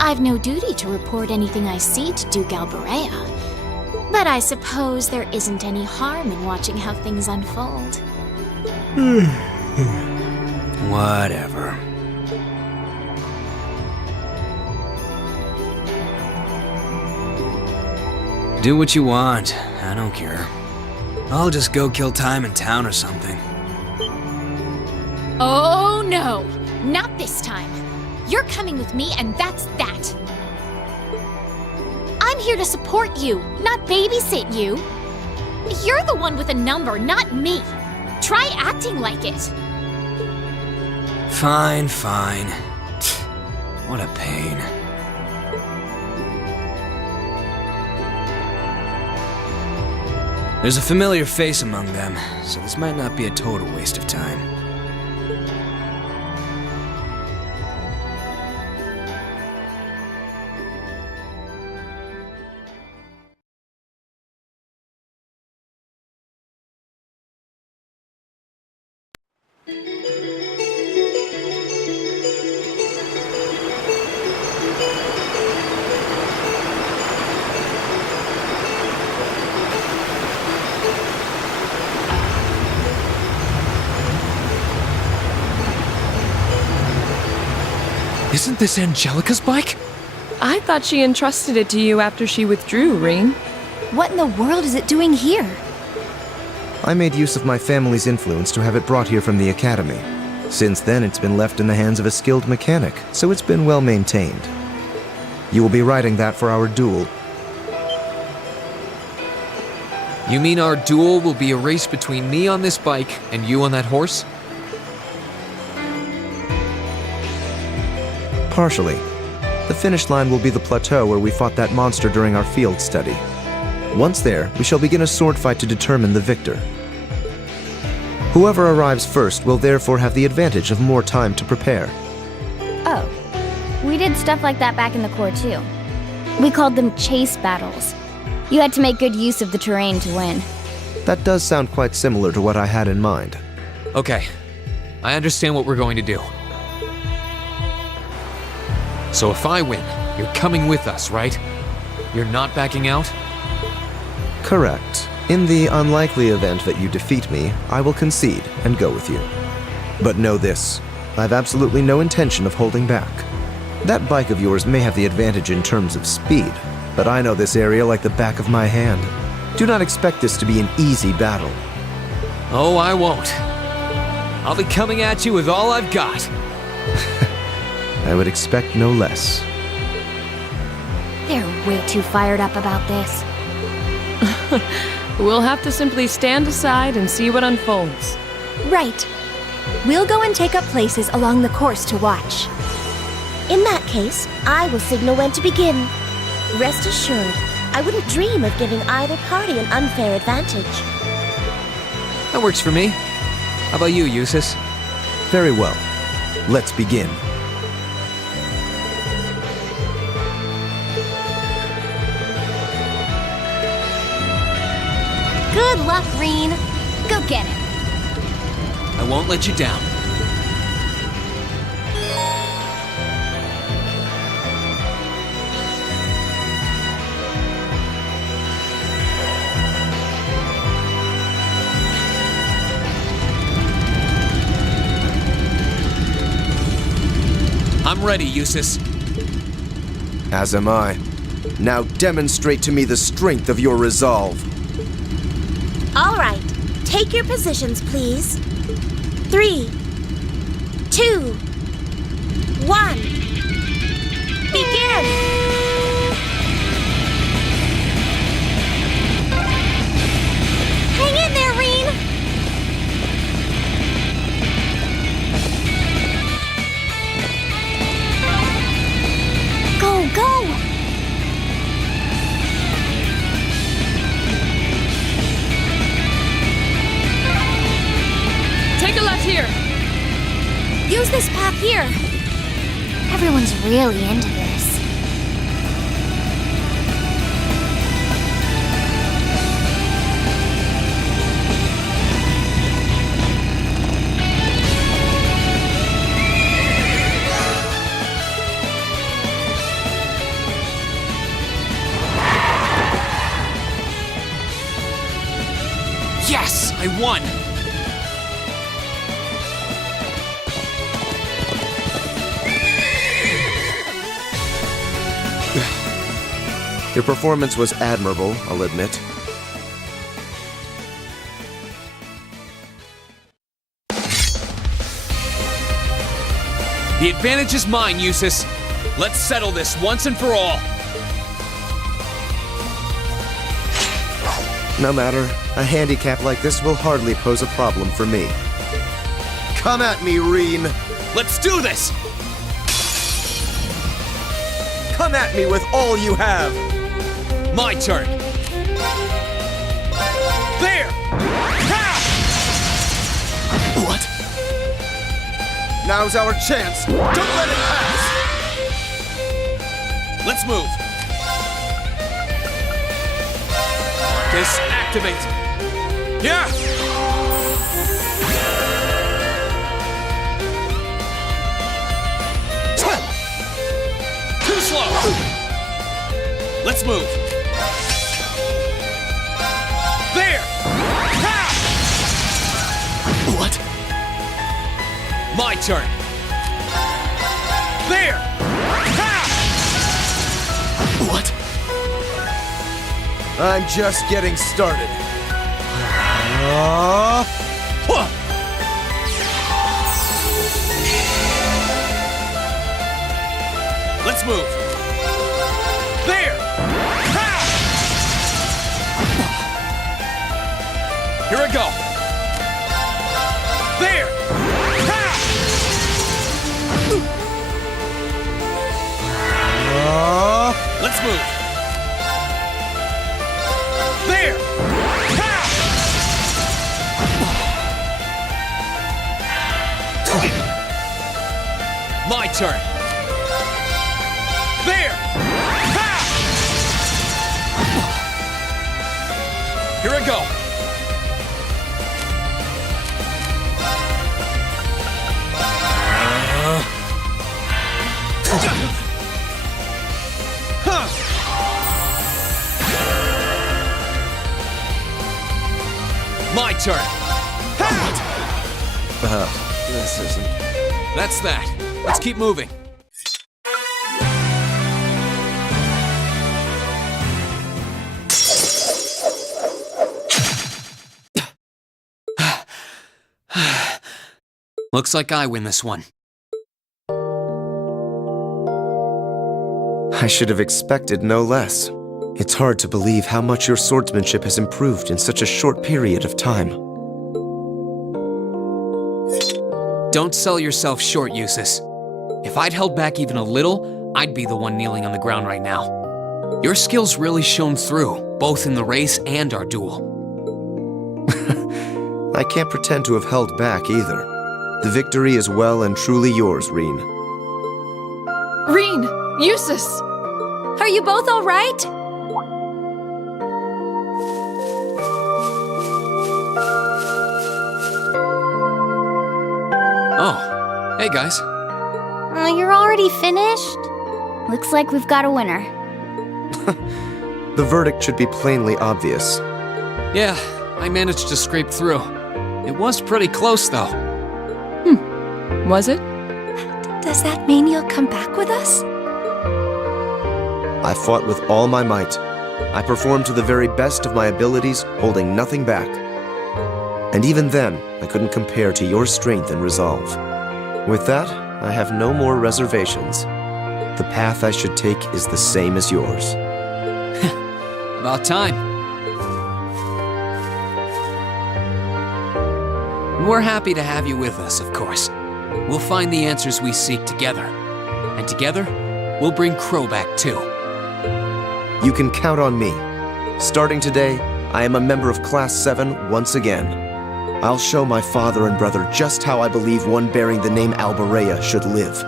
I've no duty to report anything I see to Duke Bareahard, but I suppose there isn't any harm in watching how things unfold. Whatever. Do what you want. I don't care. I'll just go kill time in town or something. Oh no! Not this time! You're coming with me, and that's that! I'm here to support you, not babysit you! You're the one with a number, not me! Try acting like it! Fine, fine. What a pain. There's a familiar face among them, so this might not be a total waste of time. Isn't this Angelica's bike? I thought she entrusted it to you after she withdrew, Reen. What in the world is it doing here? I made use of my family's influence to have it brought here from the academy. Since then, it's been left in the hands of a skilled mechanic, so it's been well maintained. You will be riding that for our duel. You mean our duel will be a race between me on this bike and you on that horse? Partially. The finish line will be the plateau where we fought that monster during our field study. Once there, we shall begin a sword fight to determine the victor. Whoever arrives first will therefore have the advantage of more time to prepare. Oh, we did stuff like that back in the Corps too. We called them chase battles. You had to make good use of the terrain to win. That does sound quite similar to what I had in mind. Okay, I understand what we're going to do. So if I win, you're coming with us, right? You're not backing out? Correct. In the unlikely event that you defeat me, I will concede and go with you. But know this, I've absolutely no intention of holding back. That bike of yours may have the advantage in terms of speed, but I know this area like the back of my hand. Do not expect this to be an easy battle. Oh, I won't. I'll be coming at you with all I've got. I would expect no less. They're way too fired up about this. We'll have to simply stand aside and see what unfolds. Right. We'll go and take up places along the course to watch. In that case, I will signal when to begin. Rest assured, I wouldn't dream of giving either party an unfair advantage. That works for me. How about you, Eustace? Very well. Let's begin. Good luck, Reen. Go get it. I won't let you down. I'm ready, Eustace. As am I. Now demonstrate to me the strength of your resolve. All right, take your positions, please. 3, 2, 1. Begin! Hang in there, Reen! Go, go! Take a left here. Use this path here. Everyone's really into this. Yes, I won. Your performance was admirable, I'll admit. The advantage is mine, Eustace. Let's settle this once and for all. No matter, a handicap like this will hardly pose a problem for me. Come at me, Reen! Let's do this! Come at me with all you have! My turn. There! Ha! What? Now's our chance! Don't let it pass! Let's move. Disactivate. Yeah! Too slow. Let's move. There! Ha! What? My turn. There! There! What? I'm just getting started. Let's move. There! Here I go. There! Let's move. There! My turn. There! Here I go. My turn. This isn't... That's that. Let's keep moving. Looks like I win this one. I should have expected no less. It's hard to believe how much your swordsmanship has improved in such a short period of time. Don't sell yourself short, Eustace. If I'd held back even a little, I'd be the one kneeling on the ground right now. Your skills really shone through, both in the race and our duel. I can't pretend to have held back either. The victory is well and truly yours, Reen. Reen! Eustace! Are you both all right? Oh, hey guys. You're already finished? Looks like we've got a winner. The verdict should be plainly obvious. Yeah, I managed to scrape through. It was pretty close, though. Was it? Does that mean you'll come back with us? I fought with all my might. I performed to the very best of my abilities, holding nothing back. And even then, I couldn't compare to your strength and resolve. With that, I have no more reservations. The path I should take is the same as yours. About time. We're happy to have you with us, of course. We'll find the answers we seek together. And together, we'll bring Crow back too. You can count on me. Starting today, I am a member of Class 7 once again. I'll show my father and brother just how I believe one bearing the name Bareahard should live.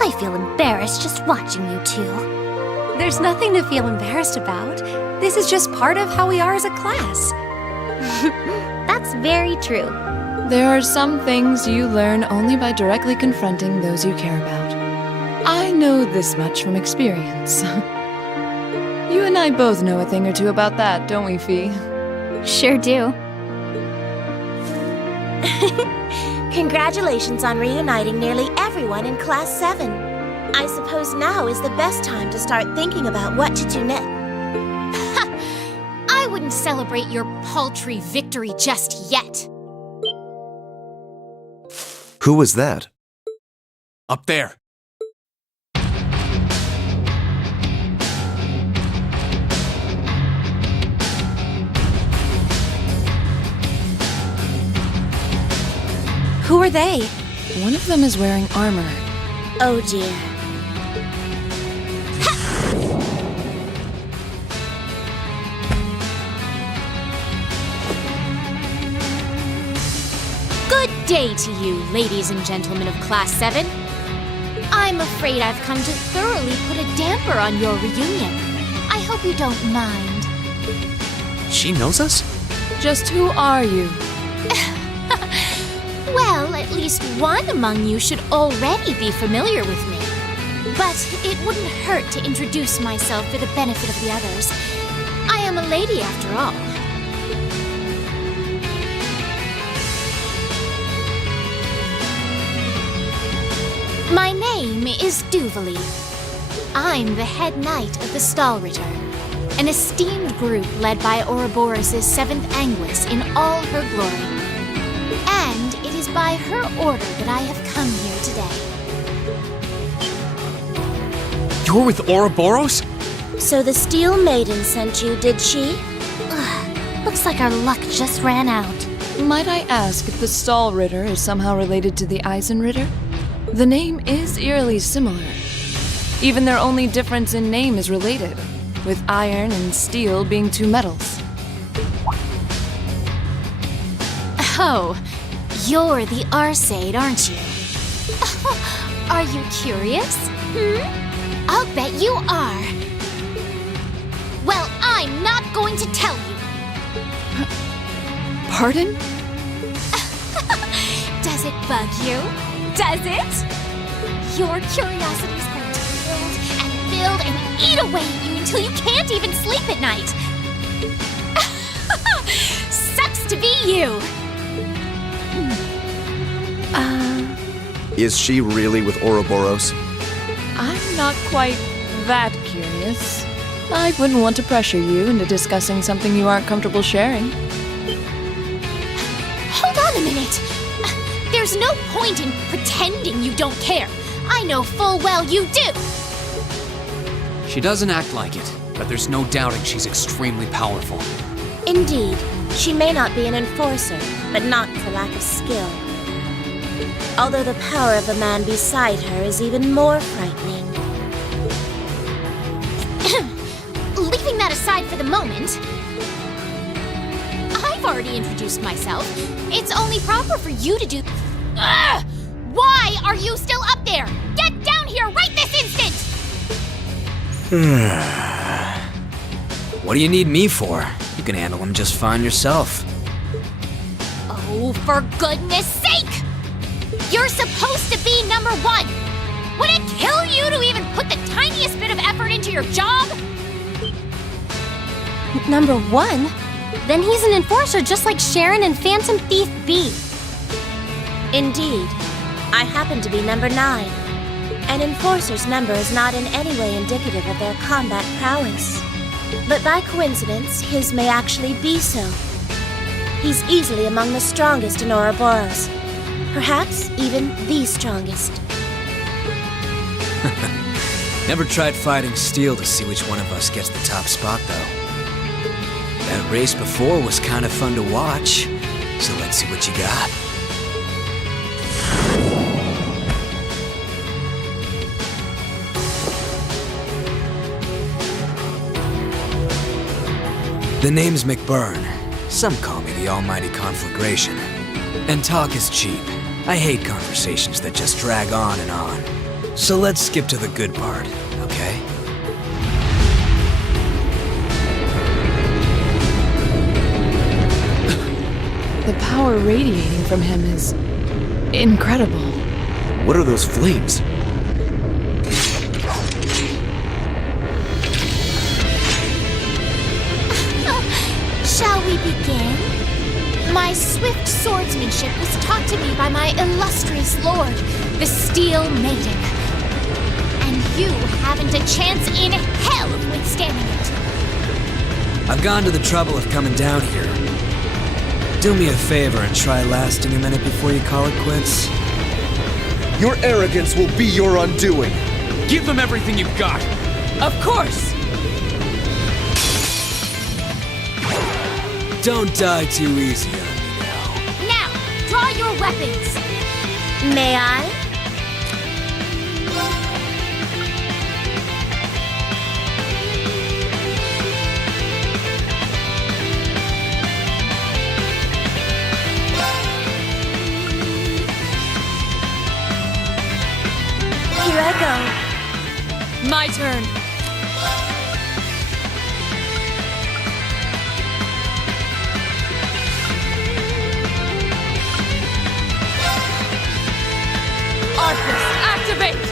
I feel embarrassed just watching you two. There's nothing to feel embarrassed about. This is just part of how we are as a class. That's very true. There are some things you learn only by directly confronting those you care about. I know this much from experience. You and I both know a thing or two about that, don't we, Fee? Sure do. Congratulations on reuniting nearly everyone in Class 7. I suppose now is the best time to start thinking about what to do next. I wouldn't celebrate your paltry victory just yet. Who was that? Up there. Who are they? One of them is wearing armor. Oh dear. Good day to you, ladies and gentlemen of Class 7. I'm afraid I've come to thoroughly put a damper on your reunion. I hope you don't mind. She knows us? Just who are you? Well, at least one among you should already be familiar with me. But it wouldn't hurt to introduce myself for the benefit of the others. I am a lady after all. My name is Duvalie. I'm the head knight of the Stahlritter, an esteemed group led by Ouroboros' 7th Anguis in all her glory. And it is by her order that I have come here today. You're with Ouroboros? So the Steel Maiden sent you, did she? Looks like our luck just ran out. Might I ask if the Stahlritter is somehow related to the Eisenritter? The name is eerily similar. Even their only difference in name is related, with iron and steel being two metals. Oh, you're the Arseid, aren't you? Are you curious? I'll bet you are. Well, I'm not going to tell you. Pardon? Does it bug you? Does it? Your curiosity is going to build and eat away at you until you can't even sleep at night. Sucks to be you. Is she really with Ouroboros? I'm not quite that curious. I wouldn't want to pressure you into discussing something you aren't comfortable sharing. Hold on a minute. There's no point in pretending you don't care. I know full well you do. She doesn't act like it, but there's no doubting she's extremely powerful. Indeed, she may not be an enforcer, but not for lack of skill. Although the power of the man beside her is even more frightening. Leaving that aside for the moment, I've already introduced myself. It's only proper for you to do... Ugh! Why are you still up there? Get down here right this instant! What do you need me for? You can handle him just fine yourself. Oh, for goodness sake! You're supposed to be number 1! Would it kill you to even put the tiniest bit of effort into your job? Number 1? Then he's an enforcer just like Sharon and Phantom Thief B. Indeed, I happen to be number 9. An enforcer's number is not in any way indicative of their combat prowess. But by coincidence, his may actually be so. He's easily among the strongest in Ouroboros. Perhaps even the strongest. Never tried fighting steel to see which one of us gets the top spot, though. That race before was kind of fun to watch, so let's see what you got. The name's McBurn. Some call me the Almighty Conflagration. And talk is cheap. I hate conversations that just drag on and on. So let's skip to the good part, okay? The power radiating from him is incredible. What are those flames? Shall we begin? My swift swordsmanship was taught to me by my illustrious lord, the Steel Maiden. And you haven't a chance in hell of withstanding it. I've gone to the trouble of coming down here. Do me a favor and try lasting a minute before you call it quits. Your arrogance will be your undoing. Give them everything you've got! Of course! Don't die too easy on me now. Now, draw your weapons. May I? Here I go. My turn. Arcus, activate!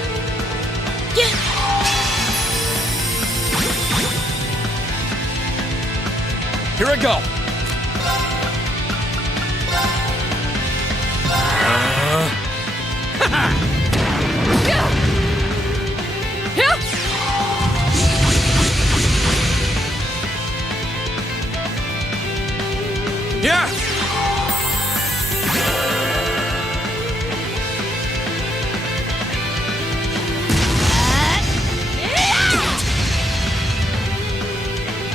Here I go! Yeah!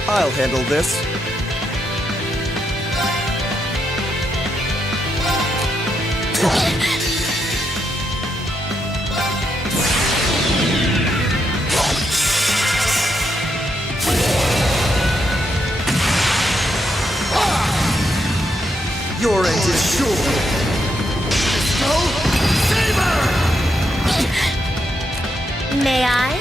I'll handle this. Your end is sure. May I?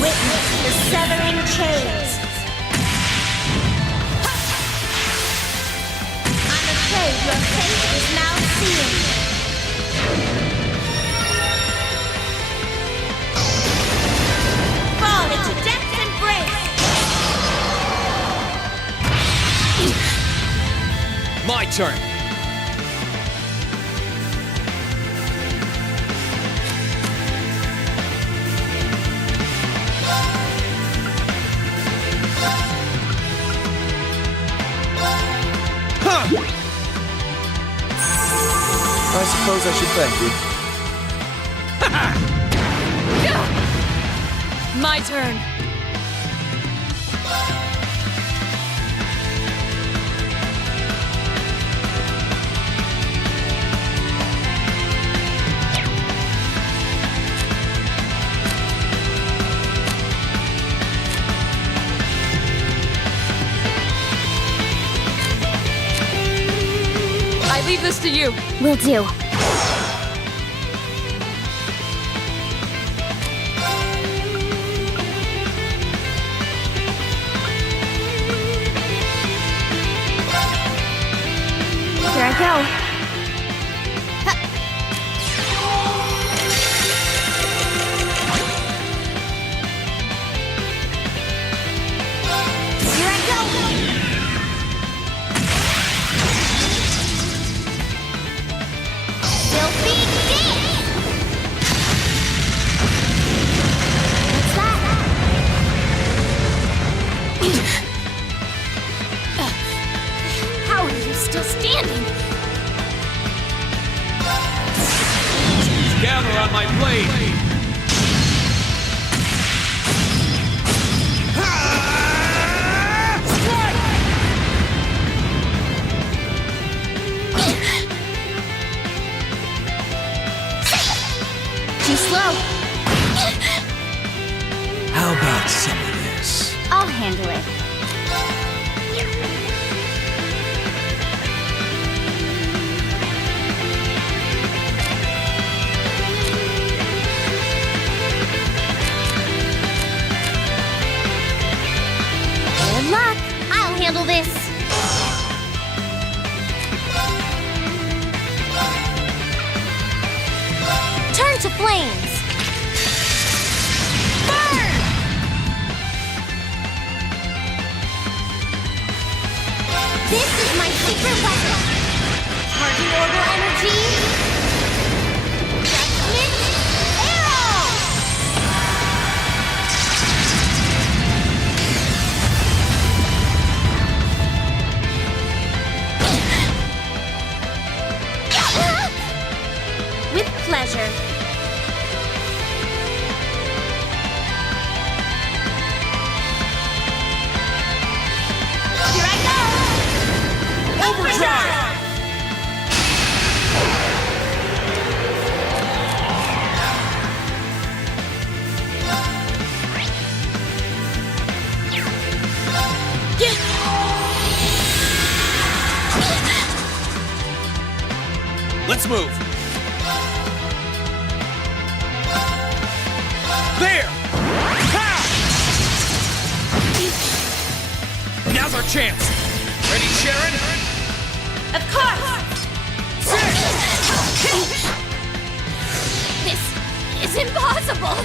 Witness the severing chains. I'm afraid your fate is now sealed. Fall into death's embrace. My turn. I suppose I should thank you. My turn. I leave this to you. Will do. Here I go. Here I go. Filthy dick! What's that? How are you still standing? Gather on my blade. Too slow. How about some of this? I'll handle it. Good luck. I'll handle this. Turn to flames. Burn! This is my secret weapon. Charging orbital energy. Judgment arrow! With pleasure. Here I go! Overdrive! Let's move. There! Ha! Now's our chance. Ready, Sharon? Of course! This is impossible!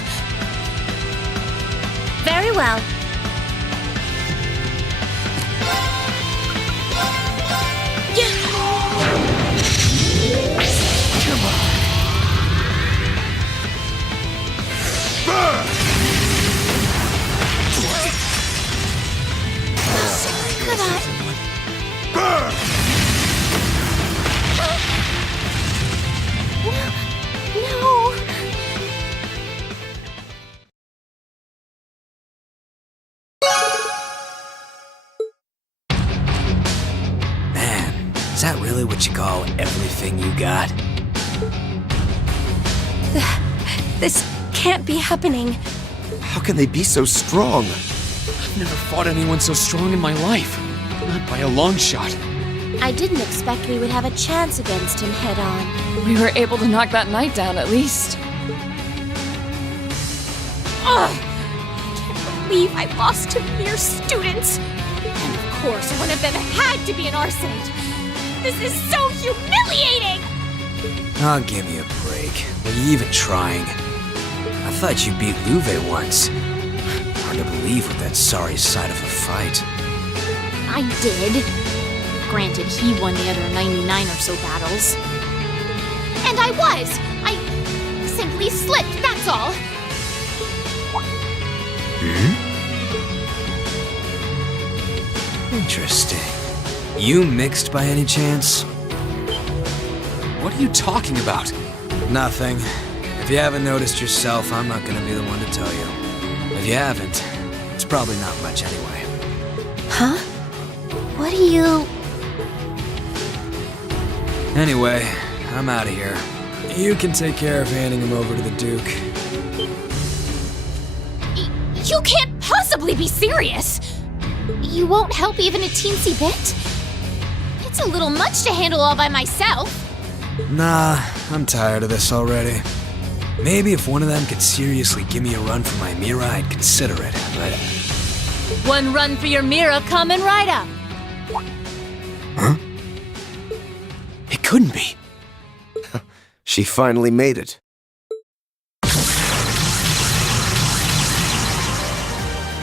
Very well. really what you call everything you got? This can't be happening. How can they be so strong? I've never fought anyone so strong in my life. Not by a long shot. I didn't expect we would have a chance against him head on. We were able to knock that knight down at least. Ugh! I can't believe I lost to mere students. And of course, one of them had to be an Arsenate. This is so humiliating! Oh, give me a break. Were you even trying? I thought you beat Luve once. Hard to believe with that sorry side of a fight. I did. Granted, he won the other 99 or so battles. And I was! I simply slipped, that's all! Interesting. You mixed by any chance? What are you talking about? Nothing. If you haven't noticed yourself, I'm not gonna be the one to tell you. If you haven't, it's probably not much anyway. Huh? What do you... Anyway, I'm out of here. You can take care of handing him over to the Duke. You can't possibly be serious! You won't help even a teensy bit? It's a little much to handle all by myself. Nah, I'm tired of this already. Maybe if one of them could seriously give me a run for my Mira, I'd consider it, but... One run for your Mira coming right up. Huh? It couldn't be. She finally made it.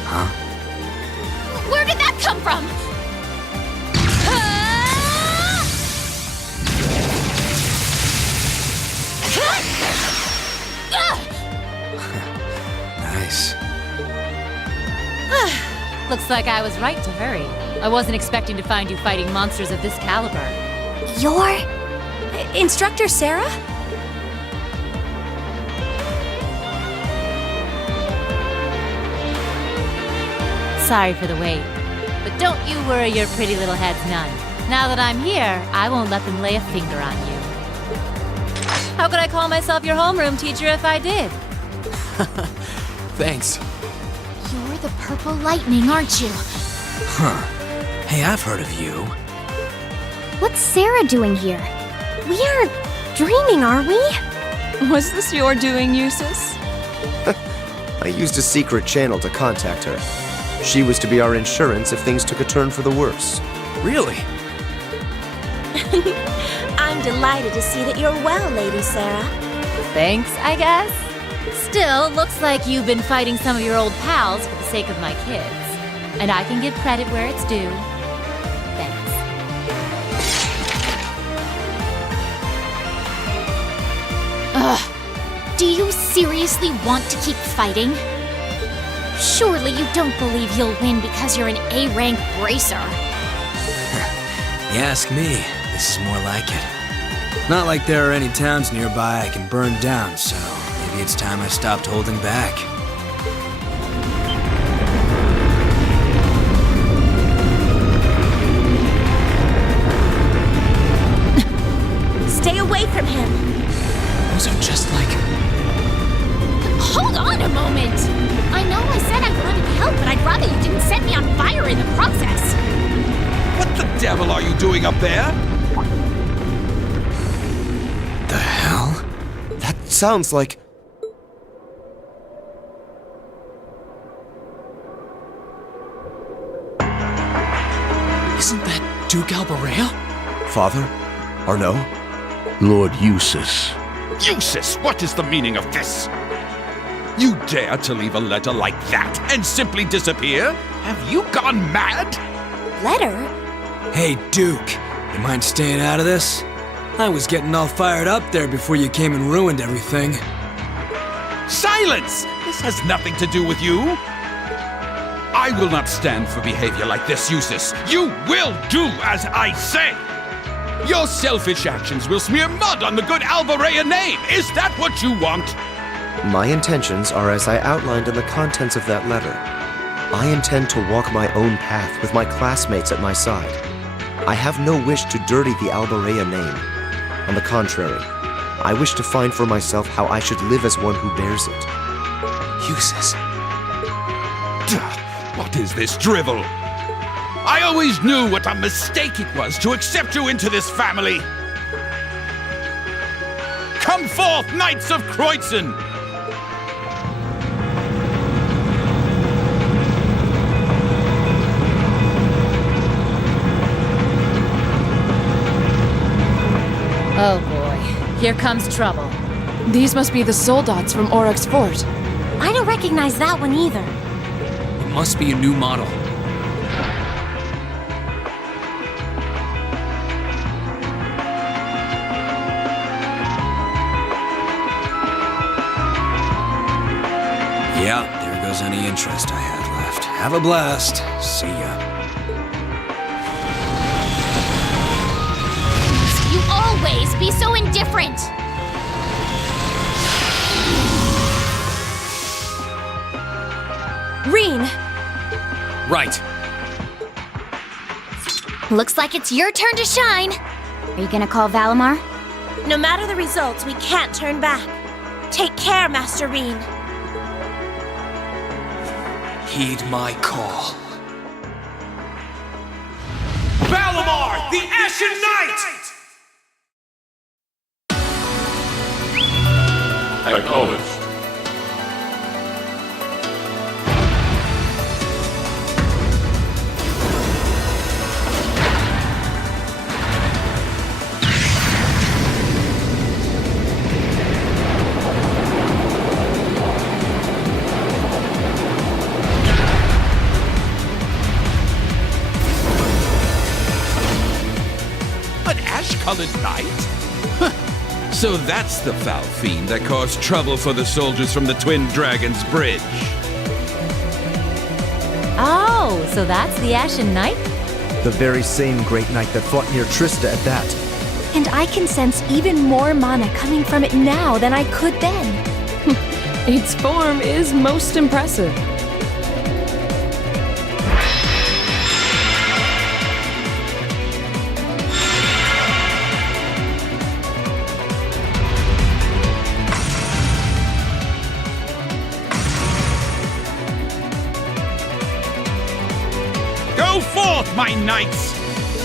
Huh? Where did that come from? Nice. Looks like I was right to hurry. I wasn't expecting to find you fighting monsters of this caliber. You're... Instructor Sarah? Sorry for the wait. But don't you worry your pretty little heads none. Now that I'm here, I won't let them lay a finger on you. How could I call myself your homeroom teacher if I did? Thanks. You're the Purple Lightning, aren't you? Huh. Hey, I've heard of you. What's Sarah doing here? We aren't dreaming, are we? Was this your doing, Eustace? I used a secret channel to contact her. She was to be our insurance if things took a turn for the worse. Really? I'm delighted to see that you're well, Lady Sarah. Thanks, I guess. Still, looks like you've been fighting some of your old pals for the sake of my kids. And I can give credit where it's due. Thanks. Ugh. Do you seriously want to keep fighting? Surely you don't believe you'll win because you're an A-rank bracer. You ask me, this is more like it. Not like there are any towns nearby I can burn down, so maybe it's time I stopped holding back. Stay away from him. Those are just like... Hold on a moment! I know I said I wanted help, but I'd rather you didn't set me on fire in the process. What the devil are you doing up there? The hell? That sounds like... Isn't that Duke Bareahard? Father? Or no? Lord Eustace. Eustace, what is the meaning of this? You dare to leave a letter like that and simply disappear? Have you gone mad? Letter? Hey, Duke, you mind staying out of this? I was getting all fired up there before you came and ruined everything. Silence! This has nothing to do with you. I will not stand for behavior like this, Eustace. You will do as I say. Your selfish actions will smear mud on the good Bareahard name. Is that what you want? My intentions are as I outlined in the contents of that letter. I intend to walk my own path with my classmates at my side. I have no wish to dirty the Bareahard name. On the contrary, I wish to find for myself how I should live as one who bears it. Uses. What is this drivel? I always knew what a mistake it was to accept you into this family. Come forth, Knights of Kreutzen! Oh boy, here comes trouble. These must be the soldats from Oryx Fort. I don't recognize that one either. It must be a new model. Yeah, there goes any interest I had left. Have a blast. See ya. You always be so indifferent! Reen! Right. Looks like it's your turn to shine. Are you gonna call Valimar? No matter the results, we can't turn back. Take care, Master Reen. Heed my call. Valimar, the Ashen Knight! Acknowledged. An ash-colored knight? So that's the foul fiend that caused trouble for the soldiers from the Twin Dragons Bridge. Oh, so that's the Ashen Knight? The very same great knight that fought near Trista at that. And I can sense even more mana coming from it now than I could then. Its form is most impressive. Go forth, my knights!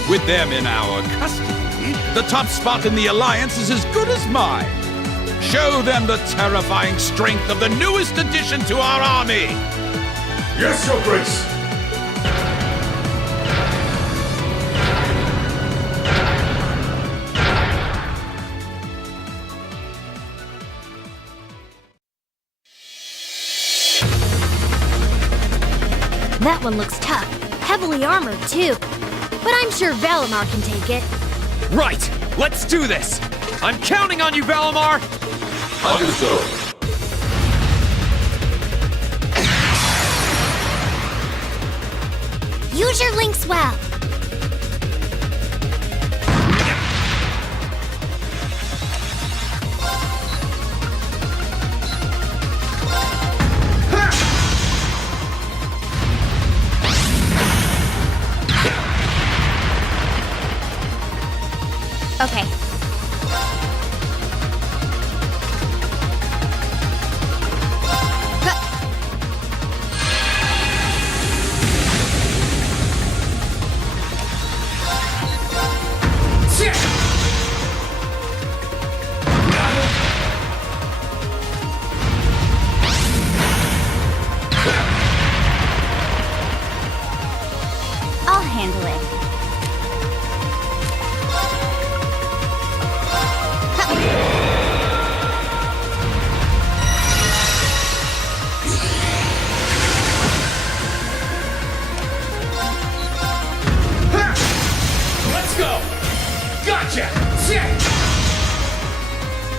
With them in our custody, the top spot in the Alliance is as good as mine. Show them the terrifying strength of the newest addition to our army! Yes, Your Grace! That one looks tough. Heavily armored, too. But I'm sure Valimar can take it. Right! Let's do this! I'm counting on you, Valimar! Understood. Use your links well. Okay. I'll handle it. Let's go! Gotcha!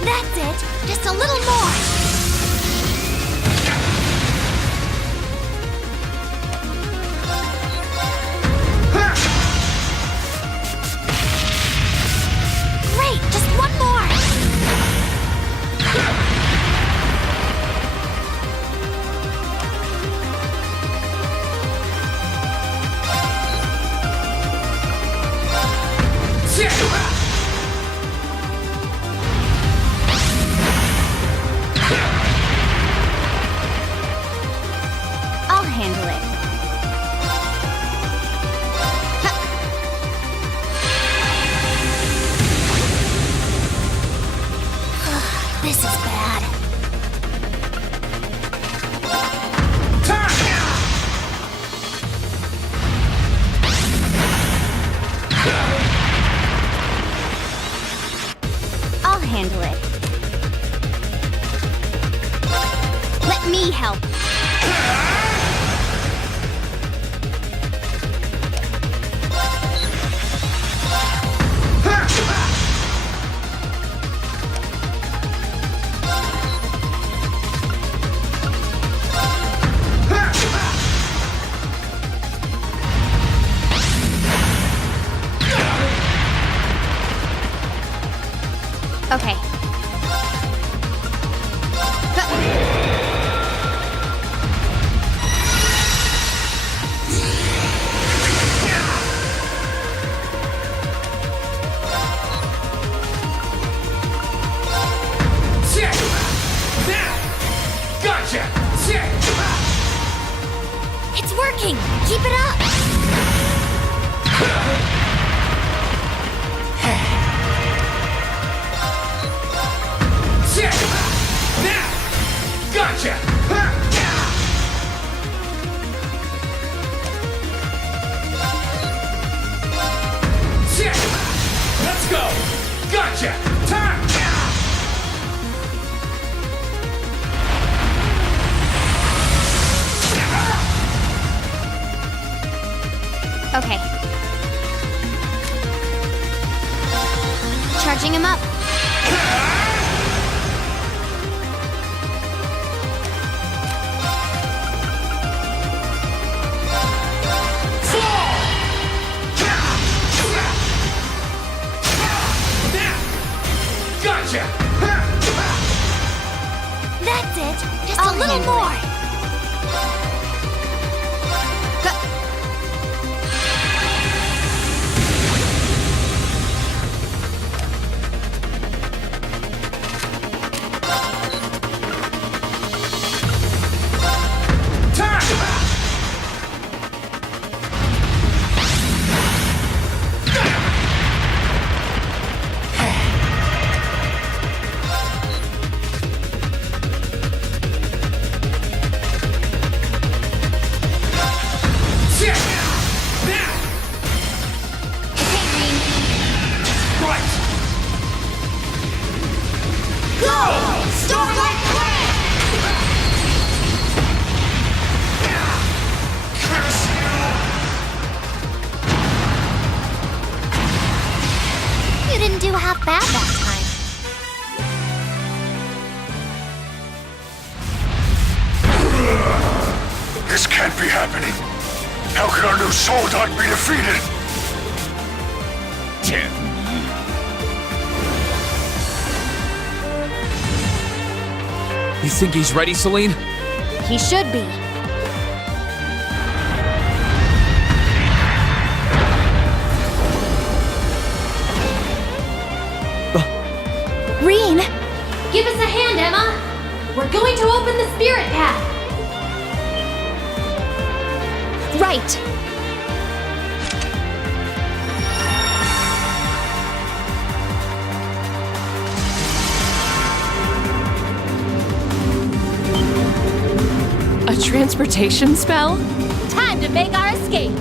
That's it. Just a little more. Great, just one more. handle it. Let me help. Okay. Gotcha! It's working! Keep it up! Gotcha! Let's go! Gotcha! Time! Okay. Charging him up. Gotcha! That's it. Just a little more. You didn't do half bad that time. This can't be happening. How can our new soldat be defeated? You think he's ready, Celine? He should be. Reen! Give us a hand, Emma! We're going to open the spirit path! Right! A transportation spell? Time to make our escape!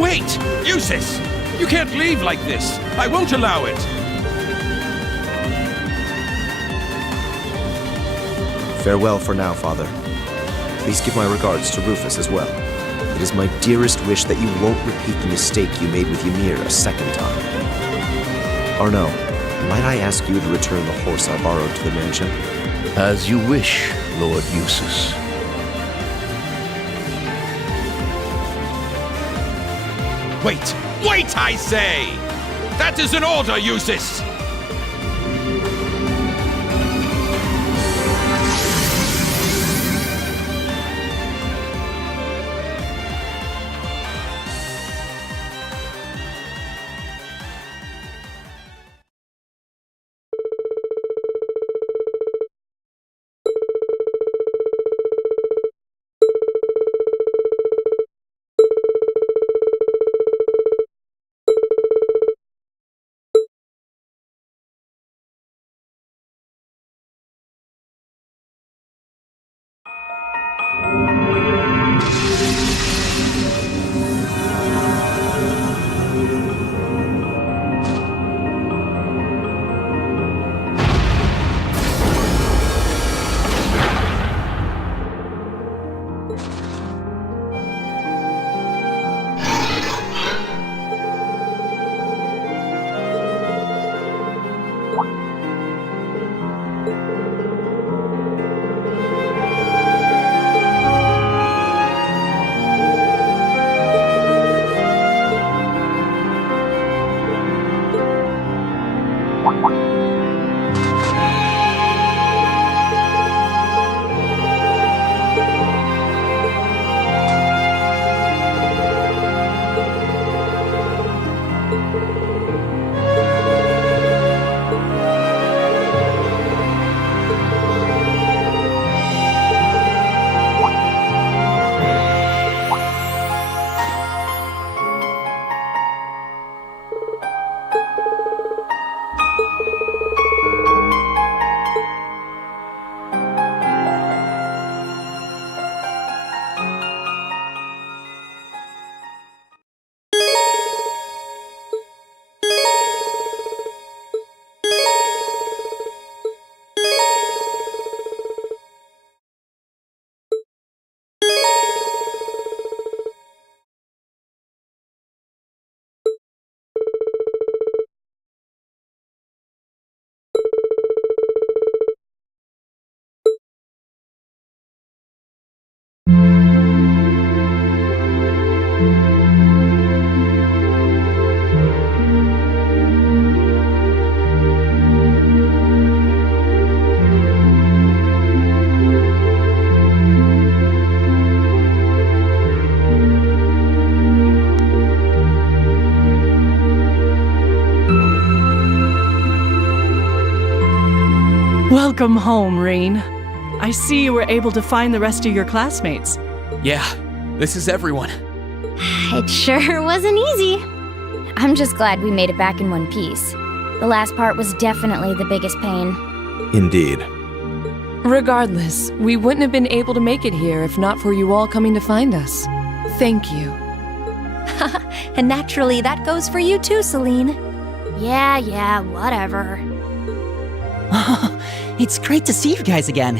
Wait! Eustace! You can't leave like this! I won't allow it! Farewell for now, Father. Please give my regards to Rufus as well. It is my dearest wish that you won't repeat the mistake you made with Ymir a second time. Or no, might I ask you to return the horse I borrowed to the mansion? As you wish, Lord Eustace. Wait! Wait, I say! That is an order, Eustace! Welcome home, Reen. I see you were able to find the rest of your classmates. Yeah, this is everyone. It sure wasn't easy. I'm just glad we made it back in one piece. The last part was definitely the biggest pain. Indeed. Regardless, we wouldn't have been able to make it here if not for you all coming to find us. Thank you. And naturally, that goes for you too, Celine. Yeah, whatever. It's great to see you guys again.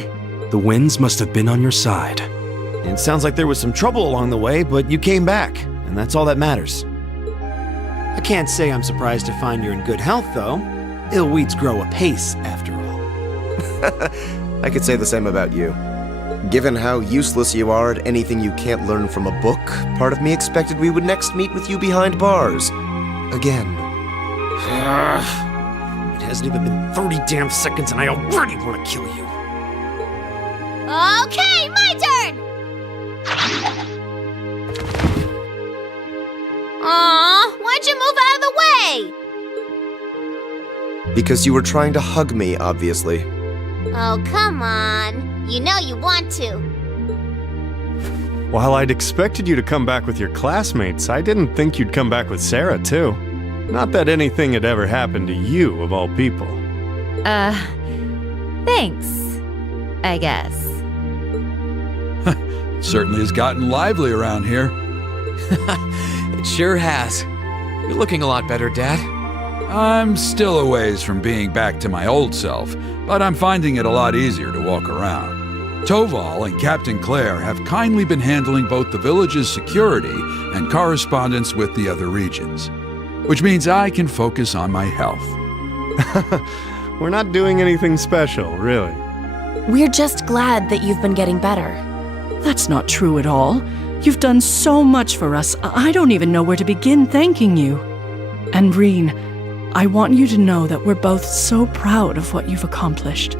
The winds must have been on your side. It sounds like there was some trouble along the way, but you came back, and that's all that matters. I can't say I'm surprised to find you're in good health, though. Ill weeds grow apace, after all. I could say the same about you. Given how useless you are at anything you can't learn from a book, part of me expected we would next meet with you behind bars. Again. It hasn't even been 30 damn seconds and I already want to kill you. Okay, my turn! Aw, why'd you move out of the way? Because you were trying to hug me, obviously. Oh, come on. You know you want to. While I'd expected you to come back with your classmates, I didn't think you'd come back with Sarah, too. Not that anything had ever happened to you, of all people. Thanks, I guess. Certainly has gotten lively around here. It sure has. You're looking a lot better, Dad. I'm still a ways from being back to my old self, but I'm finding it a lot easier to walk around. Toval and Captain Claire have kindly been handling both the village's security and correspondence with the other regions, which means I can focus on my health. We're not doing anything special, really. We're just glad that you've been getting better. That's not true at all. You've done so much for us, I don't even know where to begin thanking you. And Reen, I want you to know that we're both so proud of what you've accomplished.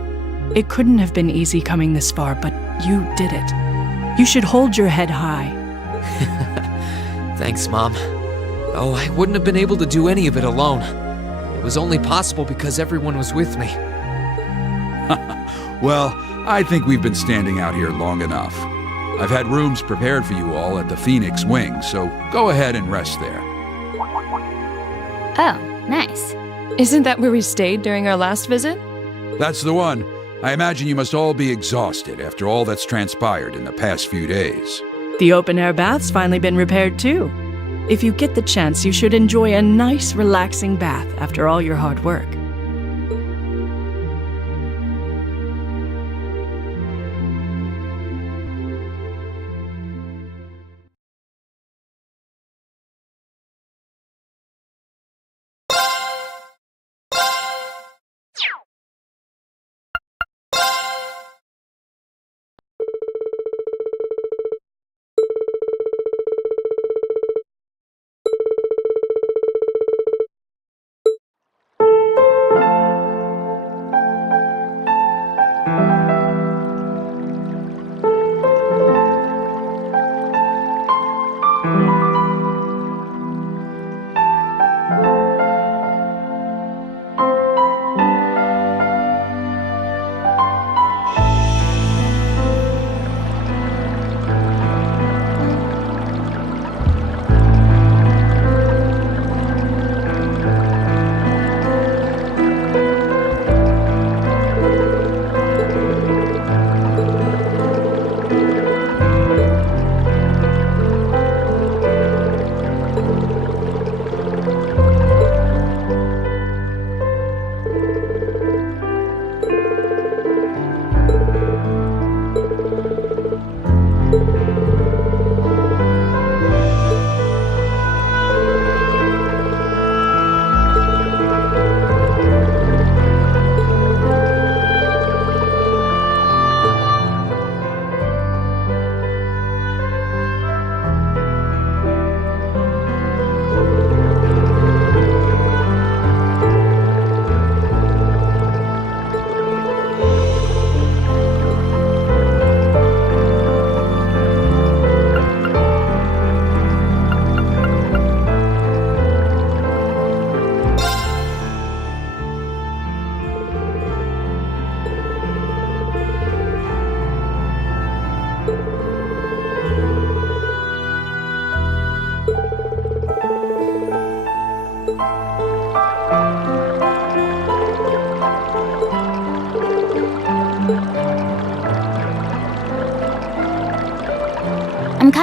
It couldn't have been easy coming this far, but you did it. You should hold your head high. Thanks, Mom. Oh, I wouldn't have been able to do any of it alone. It was only possible because everyone was with me. Well, I think we've been standing out here long enough. I've had rooms prepared for you all at the Phoenix Wing, so go ahead and rest there. Oh, nice. Isn't that where we stayed during our last visit? That's the one. I imagine you must all be exhausted after all that's transpired in the past few days. The open-air bath's finally been repaired too. If you get the chance, you should enjoy a nice, relaxing bath after all your hard work.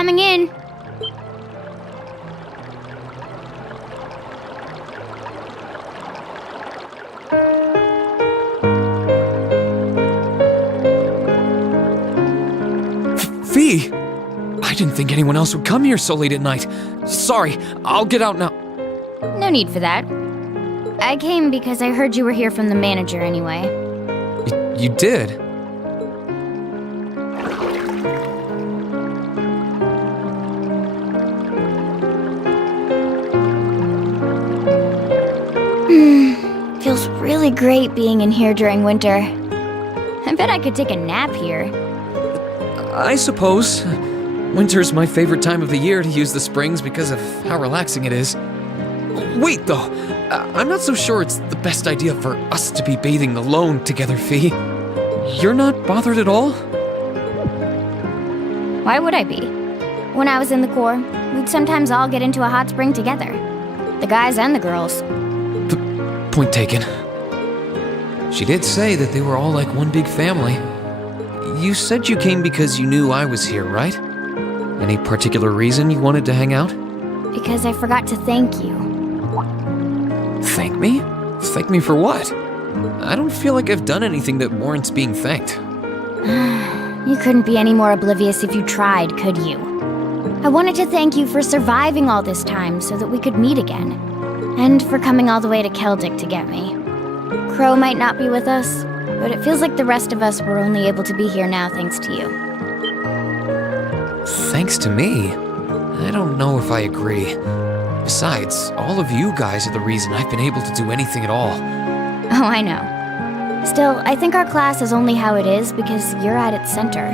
coming in. Fee! I didn't think anyone else would come here so late at night. Sorry, I'll get out now. No need for that. I came because I heard you were here from the manager anyway. You did? Feels really great being in here during winter. I bet I could take a nap here. I suppose. Winter's my favorite time of the year to use the springs because of how relaxing it is. Wait, though. I'm not so sure it's the best idea for us to be bathing alone together, Fee. You're not bothered at all? Why would I be? When I was in the Corps, we'd sometimes all get into a hot spring together. The guys and the girls. Point taken. She did say that they were all like one big family. You said you came because you knew I was here, right? Any particular reason you wanted to hang out? Because I forgot to thank you. Thank me? Thank me for what? I don't feel like I've done anything that warrants being thanked. You couldn't be any more oblivious if you tried, could you? I wanted to thank you for surviving all this time so that we could meet again. And for coming all the way to Keldic to get me. Crow might not be with us, but it feels like the rest of us were only able to be here now thanks to you. Thanks to me? I don't know if I agree. Besides, all of you guys are the reason I've been able to do anything at all. Oh, I know. Still, I think our class is only how it is because you're at its center.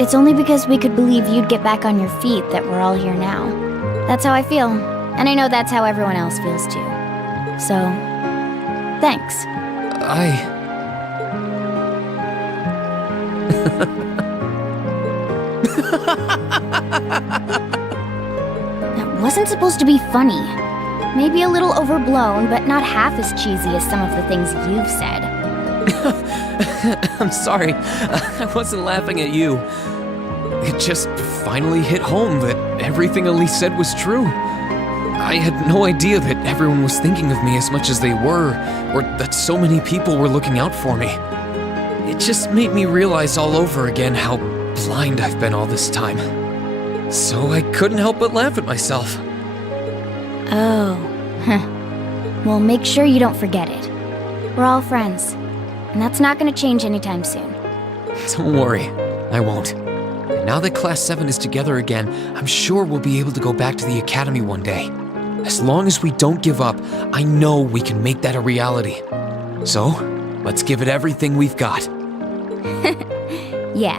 It's only because we could believe you'd get back on your feet that we're all here now. That's how I feel, and I know that's how everyone else feels too. So, thanks. That wasn't supposed to be funny. Maybe a little overblown, but not half as cheesy as some of the things you've said. I'm sorry. I wasn't laughing at you. It just finally hit home that everything Elise said was true. I had no idea that everyone was thinking of me as much as they were, or that so many people were looking out for me. It just made me realize all over again how blind I've been all this time. So I couldn't help but laugh at myself. Oh. Well, make sure you don't forget it. We're all friends, and that's not going to change anytime soon. Don't worry, I won't. And now that Class 7 is together again, I'm sure we'll be able to go back to the Academy one day. As long as we don't give up, I know we can make that a reality. So, let's give it everything we've got. Yeah.